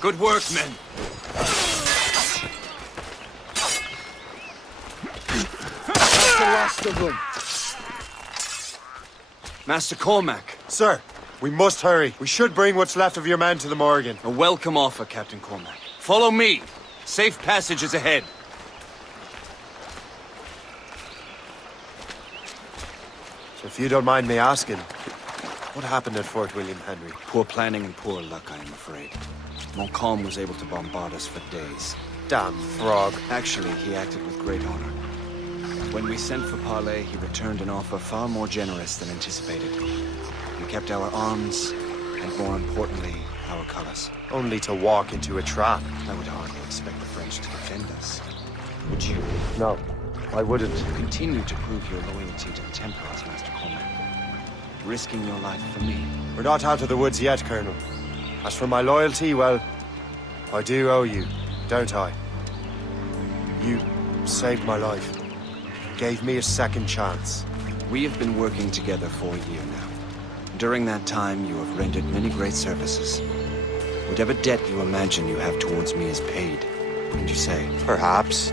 Good work, men. That's the last of them. Master Cormac. Sir, we must hurry. We should bring what's left of your men to the Morgan. A welcome offer, Captain Cormac. Follow me. Safe passage is ahead. So if you don't mind me asking, what happened at Fort William Henry? Poor planning and poor luck, I am afraid. Montcalm was able to bombard us for days. Damn frog. Actually, he acted with great honor. When we sent for Parley, he returned an offer far more generous than anticipated. He kept our arms, and more importantly, our colors. Only to walk into a trap. I would hardly expect the French to defend us. Would you? No, I wouldn't. Continue to prove your loyalty to the Templars, Master Cormac. Risking your life for me. We're not out of the woods yet, Colonel. As for my loyalty, well, I do owe you, don't I? You saved my life. Gave me a second chance. We have been working together for a year now. During that time, you have rendered many great services. Whatever debt you imagine you have towards me is paid, wouldn't you say? Perhaps.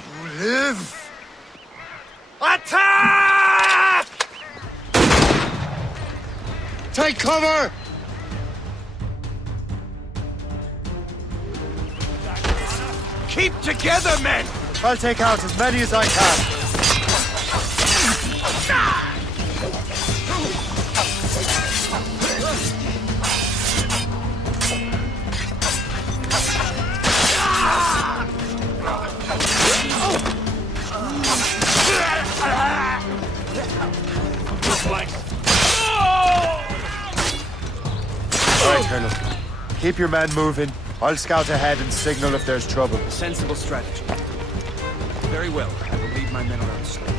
You live! Attack! Take cover! Keep together, men! I'll take out as many as I can. All right, Colonel. Keep your men moving. I'll scout ahead and signal if there's trouble. A sensible strategy. Very well. I will lead my men around slowly.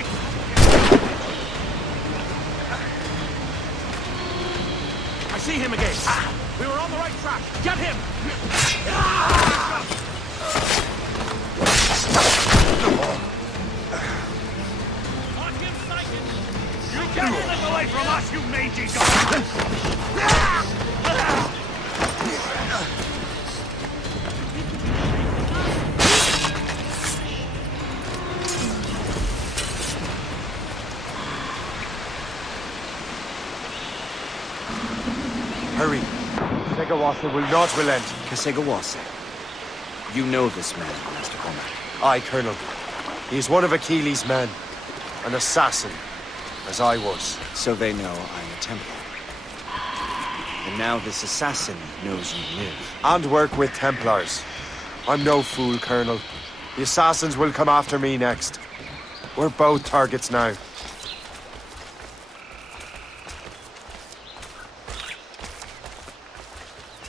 right! I see him again. We were on the right track. Get him! You can't slip away from us, you mangy dog! Hurry. Segawasa will not relent. Kasegawase. You know this man, Master Cormac. Aye, Colonel. He is one of Achilles' men. An assassin, as I was. So they know I'm a Templar. And now this assassin knows you live. And work with Templars. I'm no fool, Colonel. The assassins will come after me next. We're both targets now.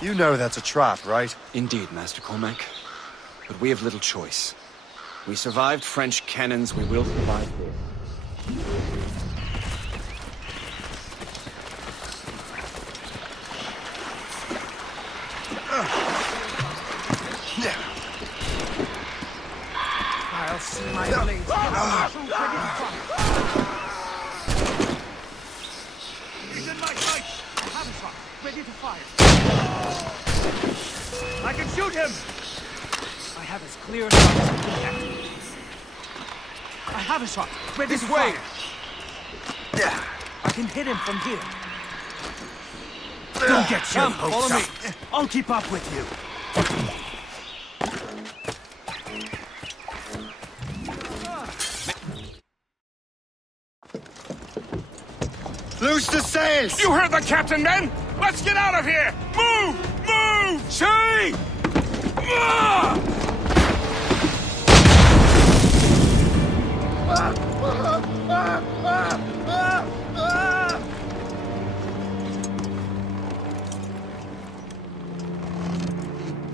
You know that's a trap, right? Indeed, Master Cormac. But we have little choice. We survived French cannons, we will survive this. I'll see my blades. He's in my sight! I have a shot, ready to fire. I can shoot him! I have as clear a shot as I can get. I have a shot, ready to fire. I can hit him from here. Don't get your hopes up. I'll keep up with you. Loose the sails! You heard the captain, men! Let's get out of here! Move! Move! See!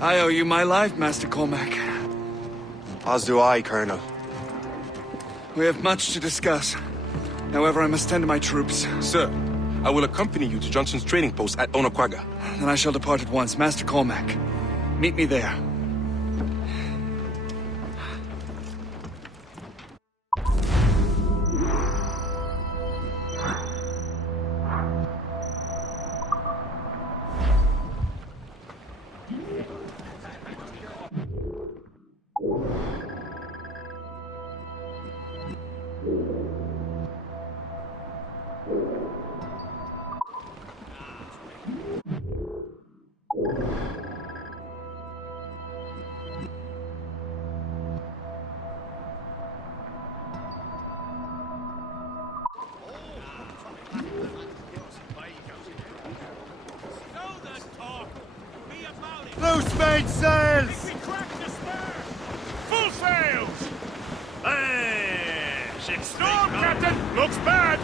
I owe you my life, Master Cormac. As do I, Colonel. We have much to discuss. However, I must tend to my troops. Sir, I will accompany you to Johnson's trading post at Onokwaga. Then I shall depart at once. Master Cormac, meet me there. Loose mainsails! Full sails! Hey! Ship's Storm, Captain! Looks bad!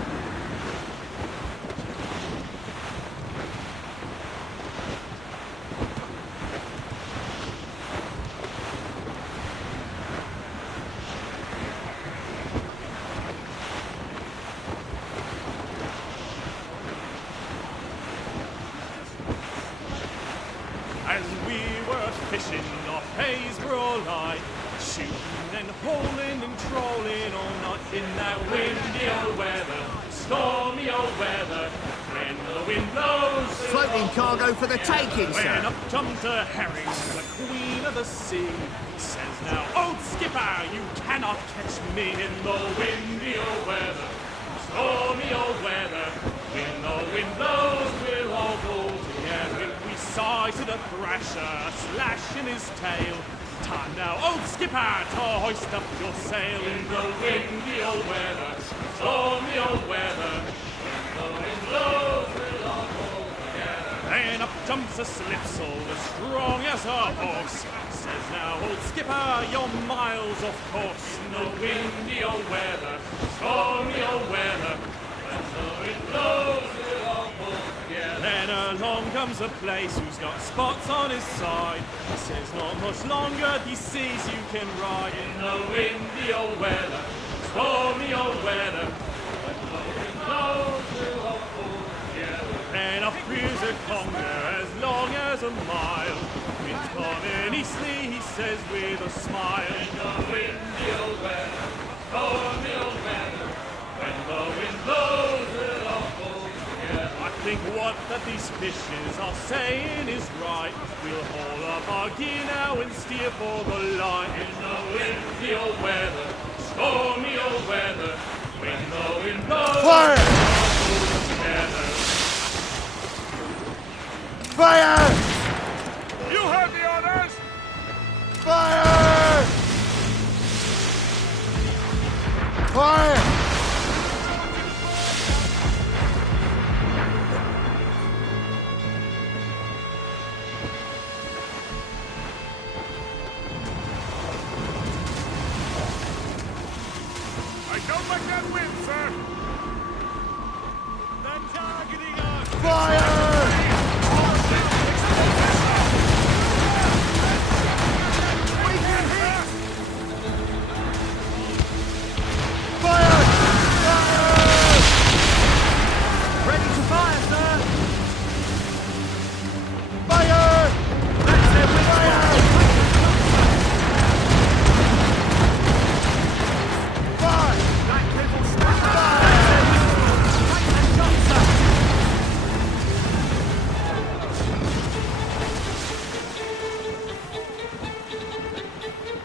As we were fishing off Haysborough Light, shooting and hauling and trolling all night in that windy old weather, stormy old weather, when the wind blows. Floating cargo for the taking, When sir. up jumped a herring, the queen of the sea, says now, old skipper, you cannot catch me in the windy old weather, stormy old weather, when the wind blows, we'll all go together. We sighted a thrasher, slashing his tail. Time now, old skipper, to hoist up your sail in the windy old weather, stormy old weather. When the wind blows, we'll all go together. Then up jumps a slipsail as strong as a horse. Says now, old skipper, you're miles off course in the windy old weather, stormy old weather. When the wind blows, we'll all go together. Then along comes a place who's got spots on his side. Says not much longer he sees you can ride in the windy old weather, stormy old weather. When the wind blows, we'll all pull together. And up is a conger as long as a mile. Wind's coming easterly, he says with a smile. In the windy old weather, stormy old weather. When the wind blows, we'll all pull together. I think what that these fishes are saying is right. We'll haul up our gear now and steer for the line. In the windy old weather, stormy old weather. When the wind blows, Fire! we'll all pull together. Fire! You heard the orders! Fire! Fire! I don't like that wind, sir! They're targeting us! Fire! Ready to fire, sir! Fire! That's it, we're Fire! Fire! That cable snap! That's it, take that shot, sir!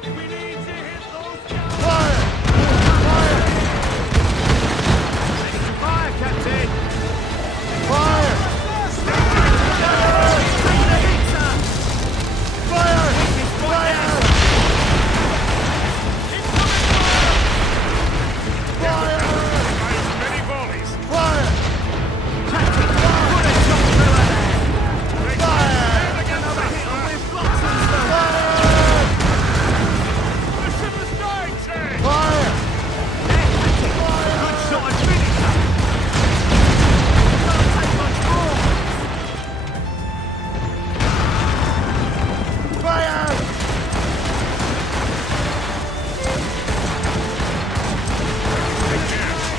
We need to hit those guys! Fire! Fire! Ready to fire, Captain! Fire! Take the hit, sir! Fire! Fire! Fire! Many volleys. Fire! Captain, put a shot through her there! Fire! Another hit and we've got some, sir! The ship is dying, Jay! Fire! There, Captain! Good shot and finish, sir! Can't take much more! Fire!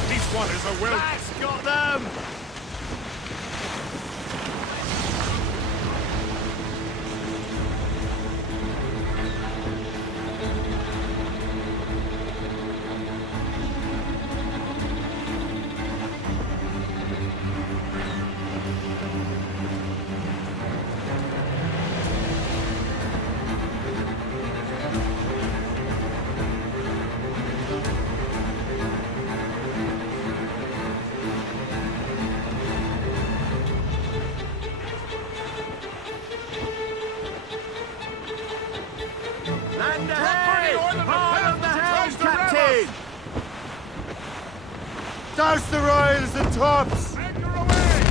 These waters are well... That's got them! Land ahead! Hard on the helm, Captain! Douse the royals and tops! Anchor away!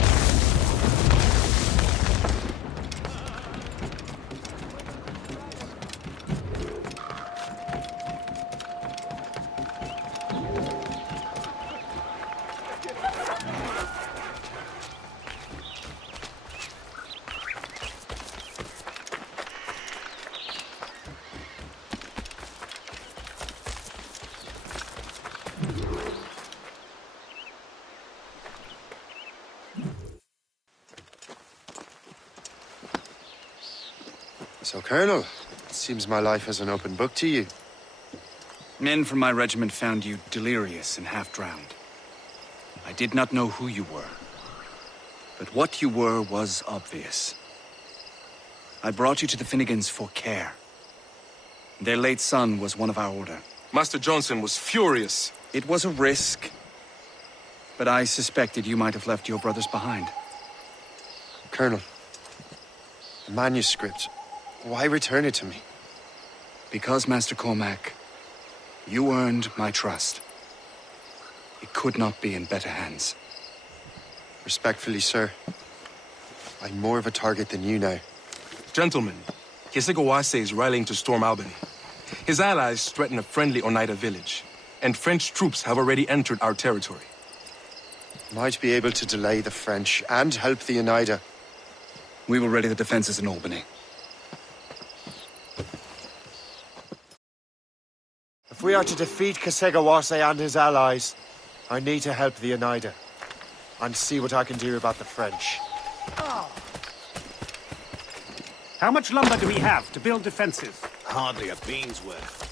So, Colonel, it seems my life is an open book to you. Men from my regiment found you delirious and half-drowned. I did not know who you were. But what you were was obvious. I brought you to the Finnegans for care. Their late son was one of our order. Master Johnson was furious. It was a risk, but I suspected you might have left your brothers behind. Colonel, the manuscript, why return it to me? Because, Master Cormac, you earned my trust. It could not be in better hands. Respectfully, sir, I'm more of a target than you now. Gentlemen, Kesegoase is rallying to storm Albany. His allies threaten a friendly Oneida village, and French troops have already entered our territory. Might be able to delay the French and help the Oneida. We will ready the defenses in Albany. The If we are to defeat Kasegawase and his allies, I need to help the Oneida. And see what I can do about the French. How much lumber do we have to build defenses? Hardly a bean's worth.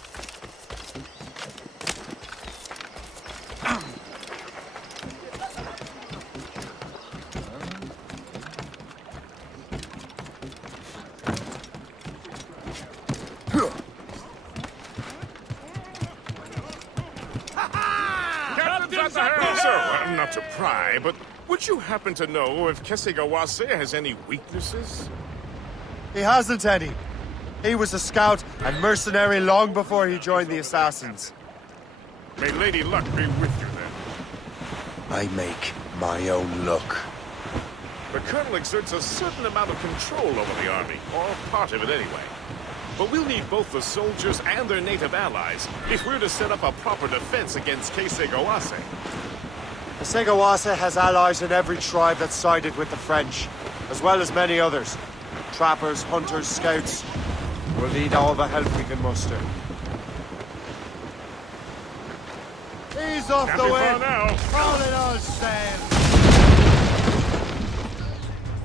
Sir, not to pry, but would you happen to know if Kasegawase has any weaknesses? He hasn't any. He was a scout and mercenary long before he joined the Assassins. May Lady Luck be with you then. I make my own luck. The Colonel exerts a certain amount of control over the army, or part of it anyway. But we'll need both the soldiers and their native allies if we're to set up a proper defense against Kasegawase. Kasegawase has allies in every tribe that sided with the French, as well as many others. Trappers, hunters, scouts. We'll need all the help we can muster. Ease off the wind! All in all sail!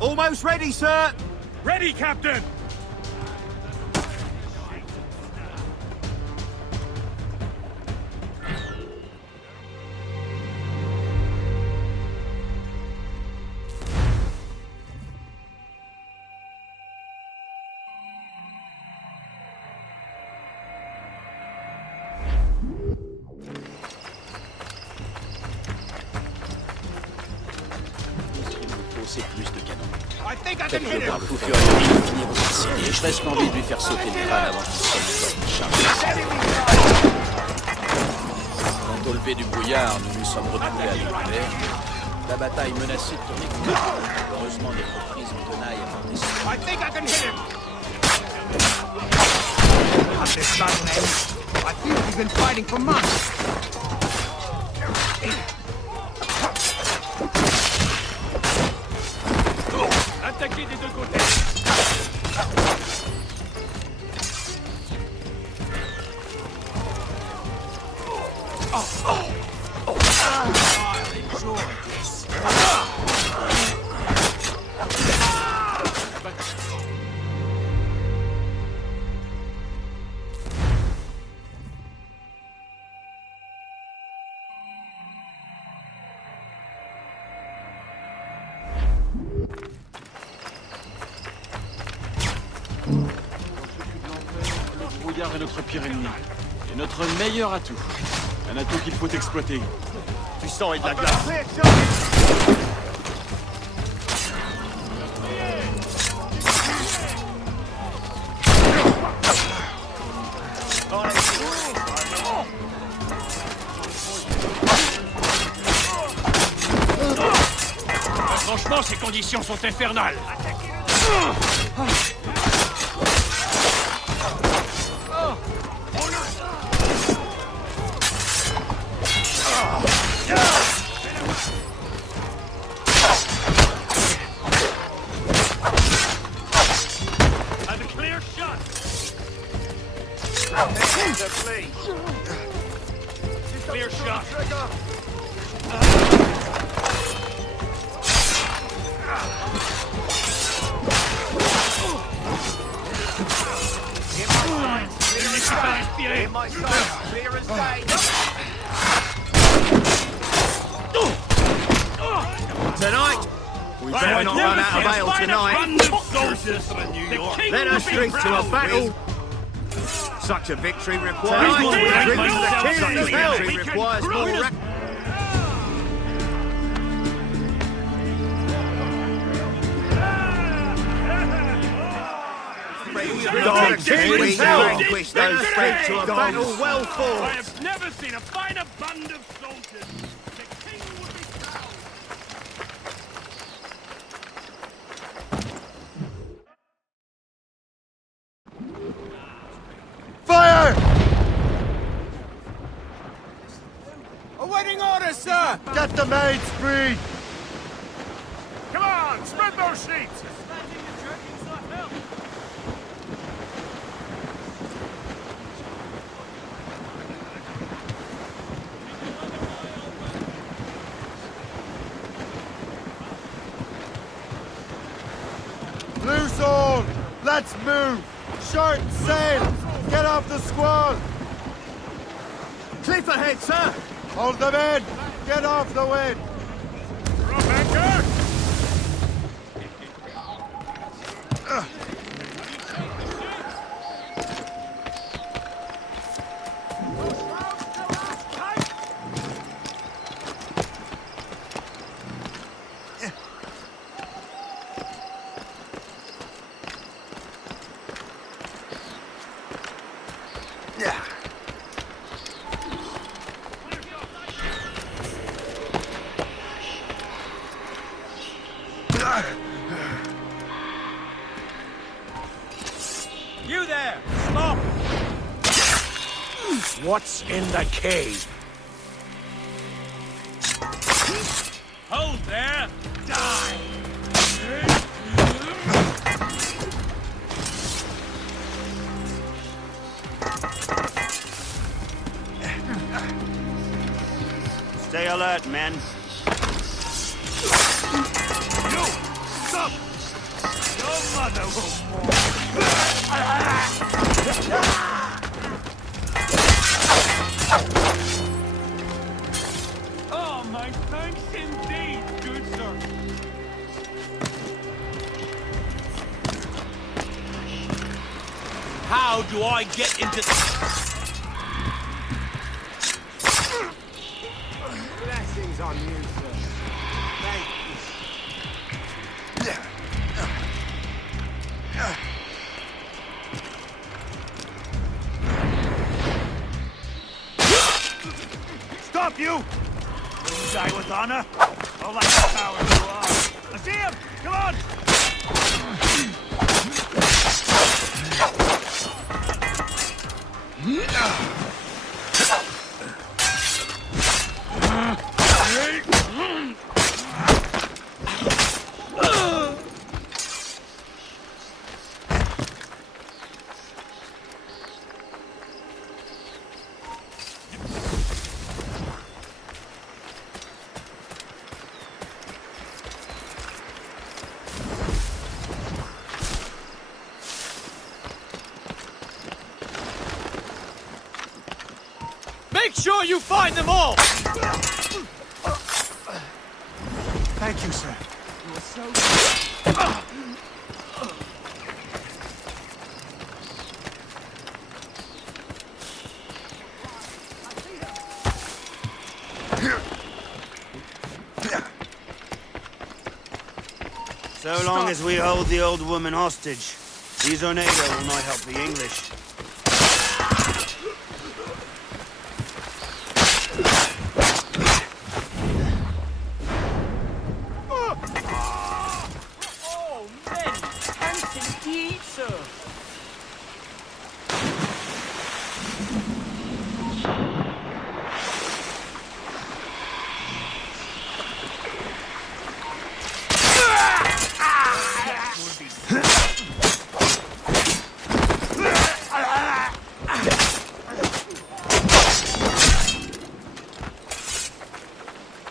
Almost ready, sir! Ready, Captain! Plus de canons. I think I can hit Faites-le voir, him! le fou furieux va finir aux insignes, et je reste l'envie de lui faire sauter le crâne avant qu'il soit chargé. Quant au lever du brouillard, nous nous sommes retrouvés à découvert. La bataille menaçait de tourner contre nous. Heureusement, notre prise de tenaille a porté ses I think I can hit him! Have this battle end. I feel we've been fighting for months. Attaquez des deux côtés! Le brouillard est notre pire ennemi. Et notre meilleur atout. Un atout qu'il faut exploiter. Du sang et de la glace. Franchement, ces conditions sont infernales. Clear shot. Tonight, we better not run out of ale tonight. Let us drink to a battle. Such a victory requires more recruits. Such a victory requires more recruits. We vanquish those French to a battle well fought. I have never seen a finer band of soldiers. The king would be proud. Fire! Awaiting orders, sir! Get the maids free! Come on, spread those sheets! Let's move! Short sail! Get off the squall! Cliff ahead, sir! Hold them in! Get off the wind! Drop anchor! You there! Stop! What's in the cave? Hold there! Die! Stay alert, men. You! Stop! Your mother will fall. Oh, my thanks indeed, good sir. How do I get into... Blessings on you, sir. Thank Stop, you! Will you die with honor? All that power you are. I see him! Come on! Make sure you find them all! Thank you, sir. You are so... So long as we hold the old woman hostage, these Oneida will not help the English. Oh, men! Thanks indeed, sir.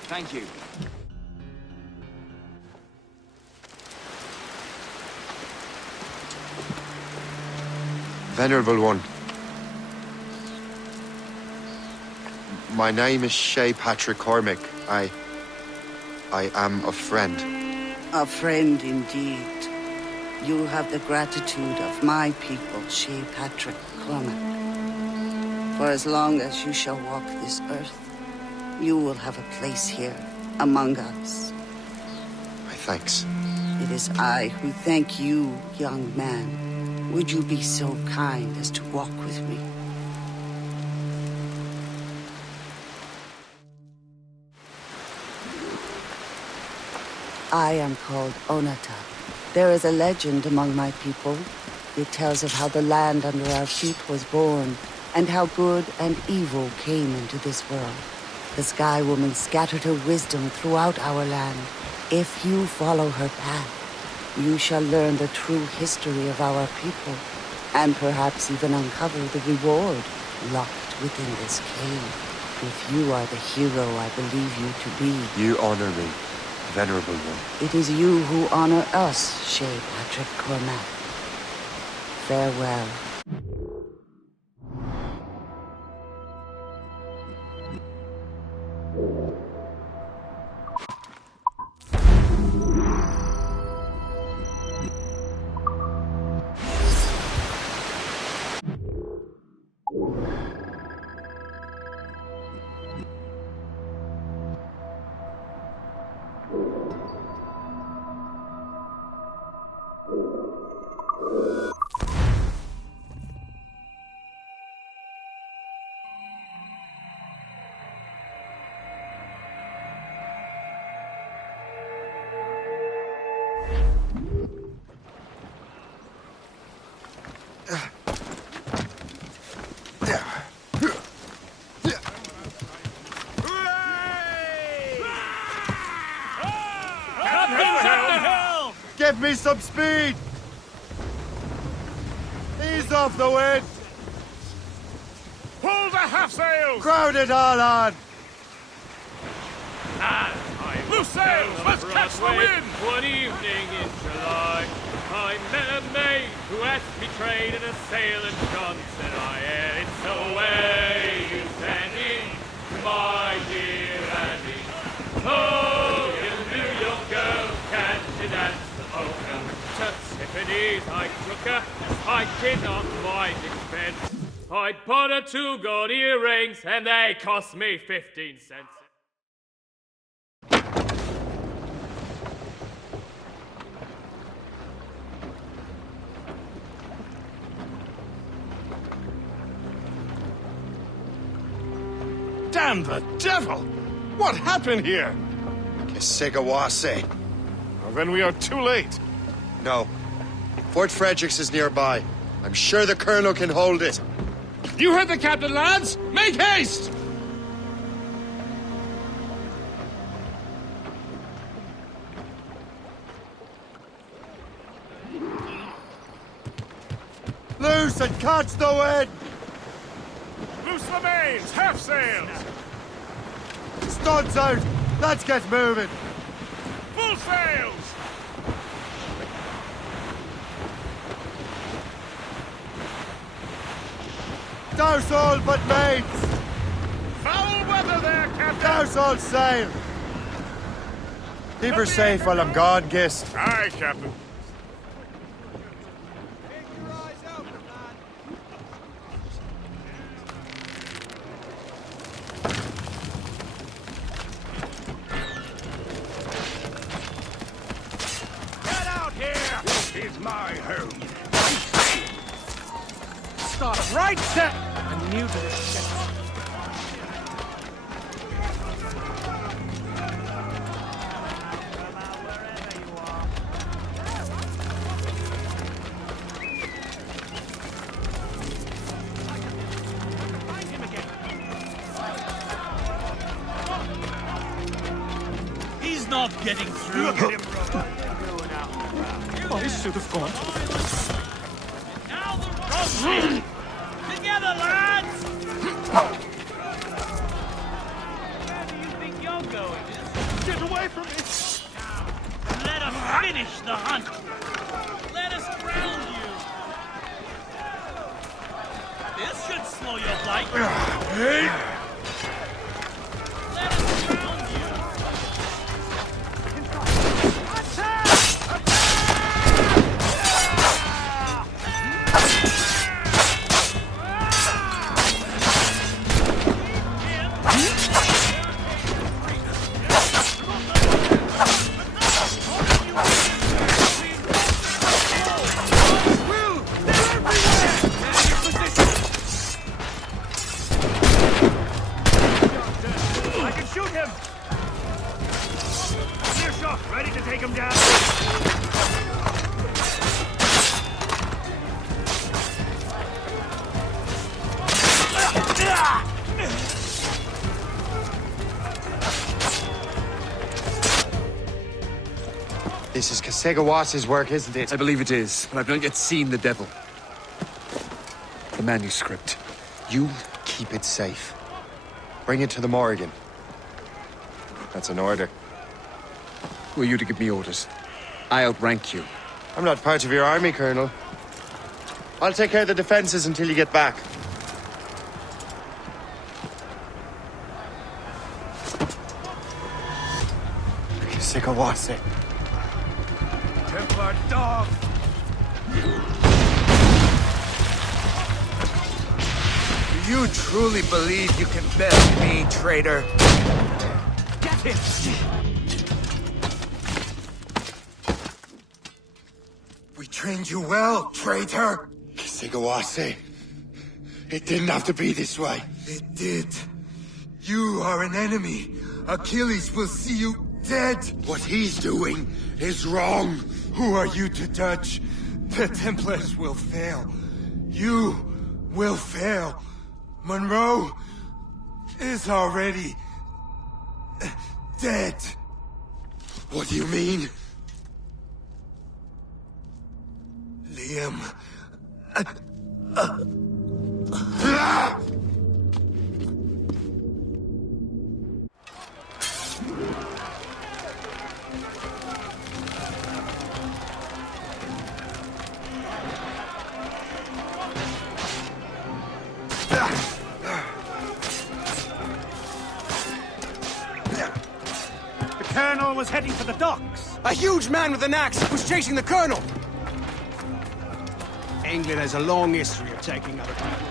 Thank you. Venerable One. My name is Shay Patrick Cormac. I am a friend. A friend indeed. You have the gratitude of my people, Shay Patrick Cormac. For as long as you shall walk this earth, you will have a place here, among us. My thanks. It is I who thank you, young man. Would you be so kind as to walk with me? I am called Onata. There is a legend among my people. It tells of how the land under our feet was born, and how good and evil came into this world. The Sky Woman scattered her wisdom throughout our land. If you follow her path, you shall learn the true history of our people, and perhaps even uncover the reward locked within this cave. If you are the hero I believe you to be. You honor me, Venerable One. It is you who honor us, Shay Patrick Cormac. farewell. Give me some speed! Ease off the wind! Pull the half-sails! Crowd it all on! Loose sails! Let's catch the wind! One evening in July, I met a maid who asked me trade in a sail and Johnson. I it's so way you Sandy, my dear Andy. Oh, you New York girl, can't you dance the polka? To Tiffany's I took her, I did not mind expense. I bought her 2 gold earrings and they cost me 15 cents. Damn the devil! What happened here? Kesegawase. Well, then we are too late. No. Fort Fredericks is nearby. I'm sure the Colonel can hold it. You heard the captain, lads! Make haste! Loose and catch the wind! Loose the mains! Half sails! Studs out! Let's get moving! Full sails! Douse all but mates! Foul weather there, Captain! Douse all sail! Keep her safe while I'm gone, Gist. Aye, Captain. Get out here! This is my home. Stop right there! I'm new to this shit. He's not getting through. Look at him, bro. I should have gone. Now the run! Together, lads! Where do you think you're going? Get away from me! Let us finish the hunt! Let us ground you! This should slow your flight! Let us ground you! I can shoot him! Clear shot, ready to take him down. This is Kasegawase's work, isn't it? I believe it is, but I've not yet seen the devil. The manuscript. You keep it safe. Bring it to the Morrigan. That's an order. Who are you to give me orders? I outrank you. I'm not part of your army, Colonel. I'll take care of the defenses until you get back. Sikawase. Templar dog! Do you truly believe you can best me, traitor? Get him! We trained you well, traitor! Sikawase. It didn't have to be this way. It did. You are an enemy. Achilles will see you dead. What he's doing is wrong. Who are you to judge? The Templars will fail. You will fail. Monroe is already dead. What do you mean? Liam. The Colonel was heading for the docks. A huge man with an axe was chasing the Colonel! England has a long history of taking other people.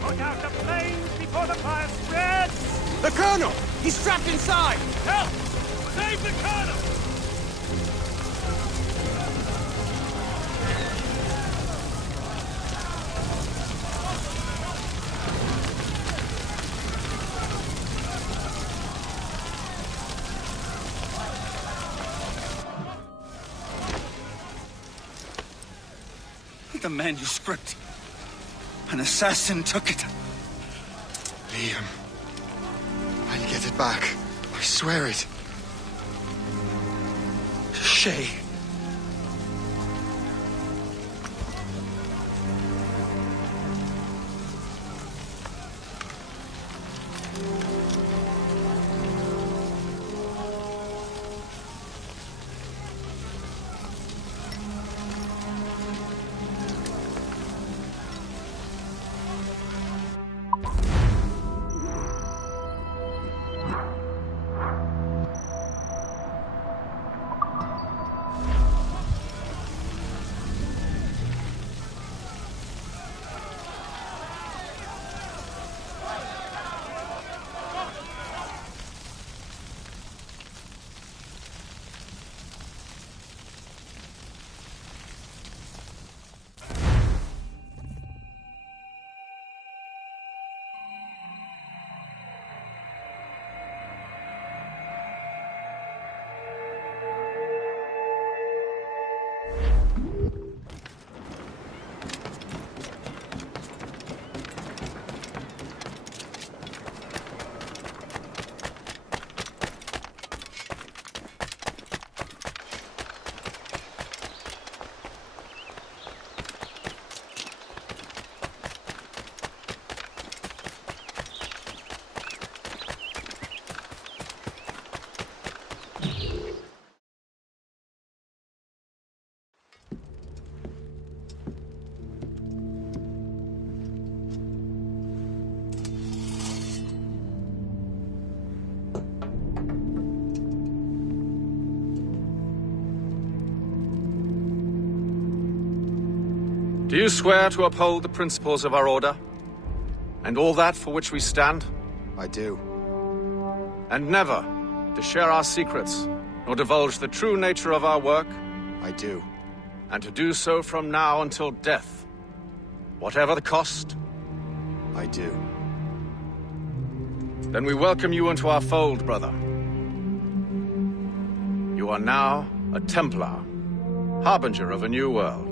Put out the flames before the fire spreads! The Colonel! He's trapped inside! Help! Save the Colonel! The manuscript. An assassin took it. Liam. I'll get it back. I swear it. Shay. Do you swear to uphold the principles of our order? And all that for which we stand? I do. And never to share our secrets, nor divulge the true nature of our work? I do. And to do so from now until death, whatever the cost? I do. Then we welcome you into our fold, brother. You are now a Templar, harbinger of a new world.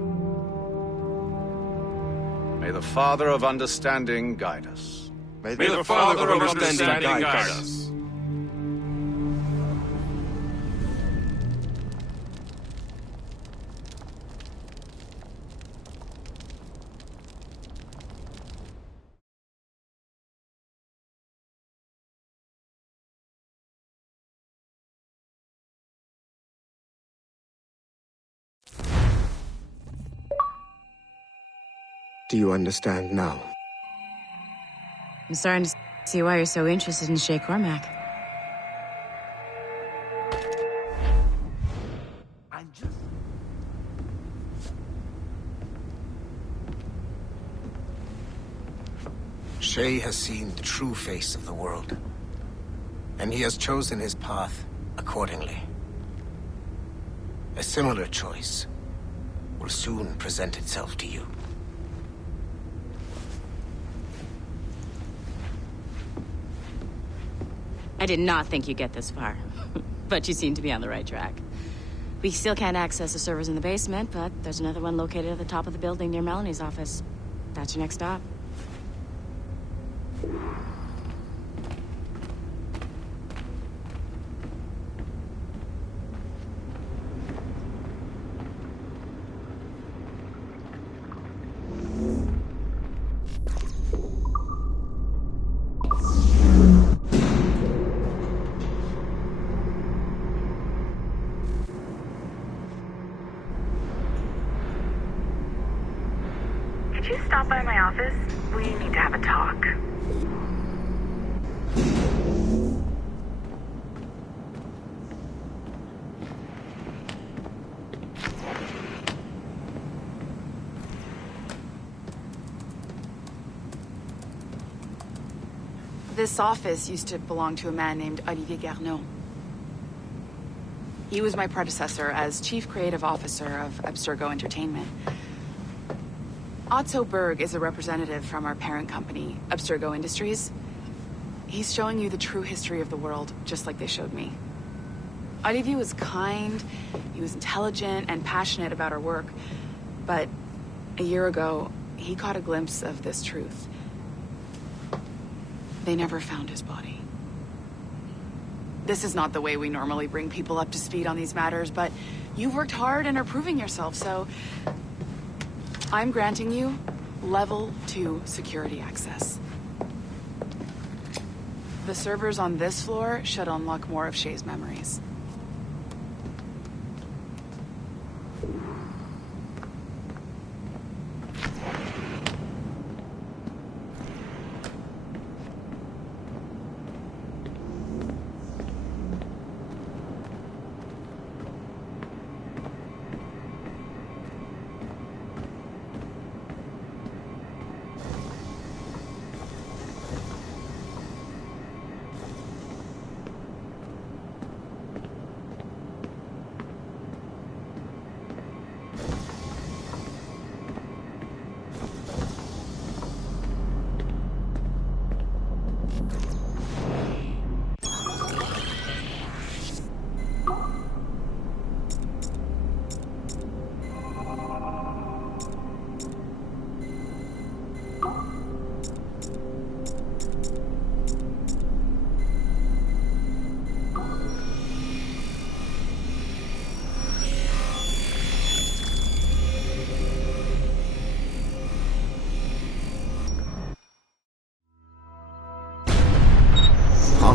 May the Father of Understanding guide us. May the Father of Understanding guide us. Do you understand now? I'm starting to see why you're so interested in Shay Cormac. Shay has seen the true face of the world, and he has chosen his path accordingly. A similar choice will soon present itself to you. I did not think you'd get this far, but you seem to be on the right track. We still can't access the servers in the basement, but there's another one located at the top of the building near Melanie's office. That's your next stop. Could you stop by my office? We need to have a talk. This office used to belong to a man named Olivier Garneau. He was my predecessor as Chief Creative Officer of Abstergo Entertainment. Otto Berg is a representative from our parent company, Abstergo Industries. He's showing you the true history of the world, just like they showed me. Olivier was kind, he was intelligent and passionate about our work, but a year ago, he caught a glimpse of this truth. They never found his body. This is not the way we normally bring people up to speed on these matters, but you've worked hard and are proving yourself, so I'm granting you level 2 security access. The servers on this floor should unlock more of Shay's memories.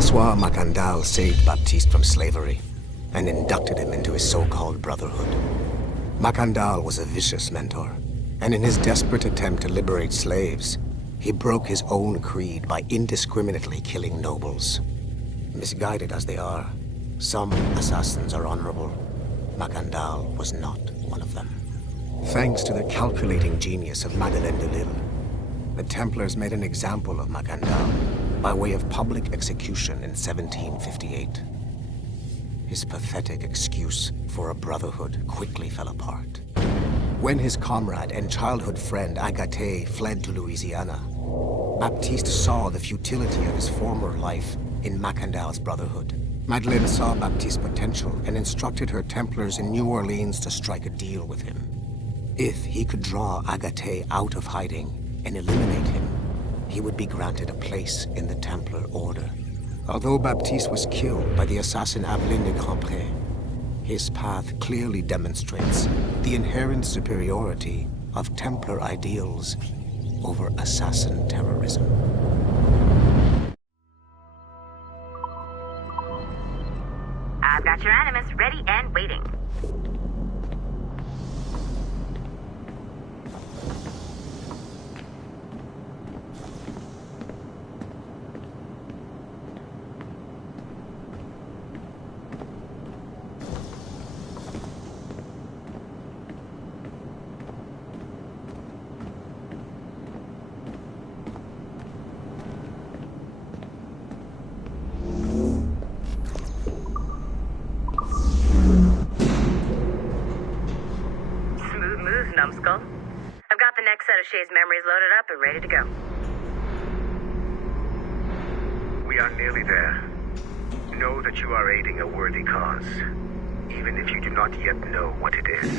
François Macandal saved Baptiste from slavery and inducted him into his so-called brotherhood. Macandal was a vicious mentor, and in his desperate attempt to liberate slaves, he broke his own creed by indiscriminately killing nobles. Misguided as they are, some assassins are honorable. Macandal was not one of them. Thanks to the calculating genius of Madeleine de Lille, the Templars made an example of Macandal by way of public execution in 1758. His pathetic excuse for a brotherhood quickly fell apart. When his comrade and childhood friend Agathe fled to Louisiana, Baptiste saw the futility of his former life in Macandal's brotherhood. Madeleine saw Baptiste's potential and instructed her Templars in New Orleans to strike a deal with him. If he could draw Agathe out of hiding, and eliminate him, he would be granted a place in the Templar Order. Although Baptiste was killed by the assassin Aveline de Grandpré, his path clearly demonstrates the inherent superiority of Templar ideals over assassin terrorism. I've got your Animus ready and waiting. Numbskull. I've got the next set of Shay's memories loaded up and ready to go. We are nearly there. Know that you are aiding a worthy cause, even if you do not yet know what it is.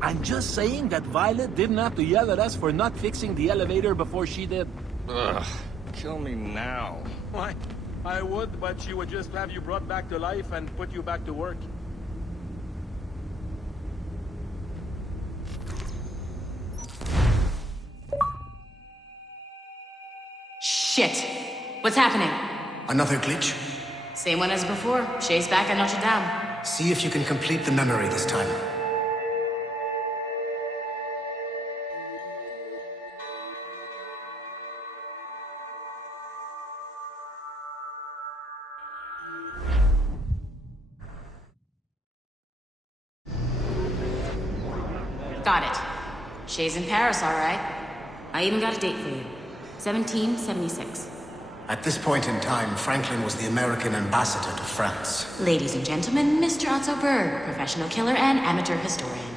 I'm just saying that Violet didn't have to yell at us for not fixing the elevator before she did. Ugh, kill me now. Why? I would, but she would just have you brought back to life and put you back to work. Shit! What's happening? Another glitch? Same one as before. Shay's back at Notre Dame. See if you can complete the memory this time. Got it. Shay's in Paris, all right. I even got a date for you. 1776. At this point in time, Franklin was the American ambassador to France. Ladies and gentlemen, Mr. Otto Berg, professional killer and amateur historian.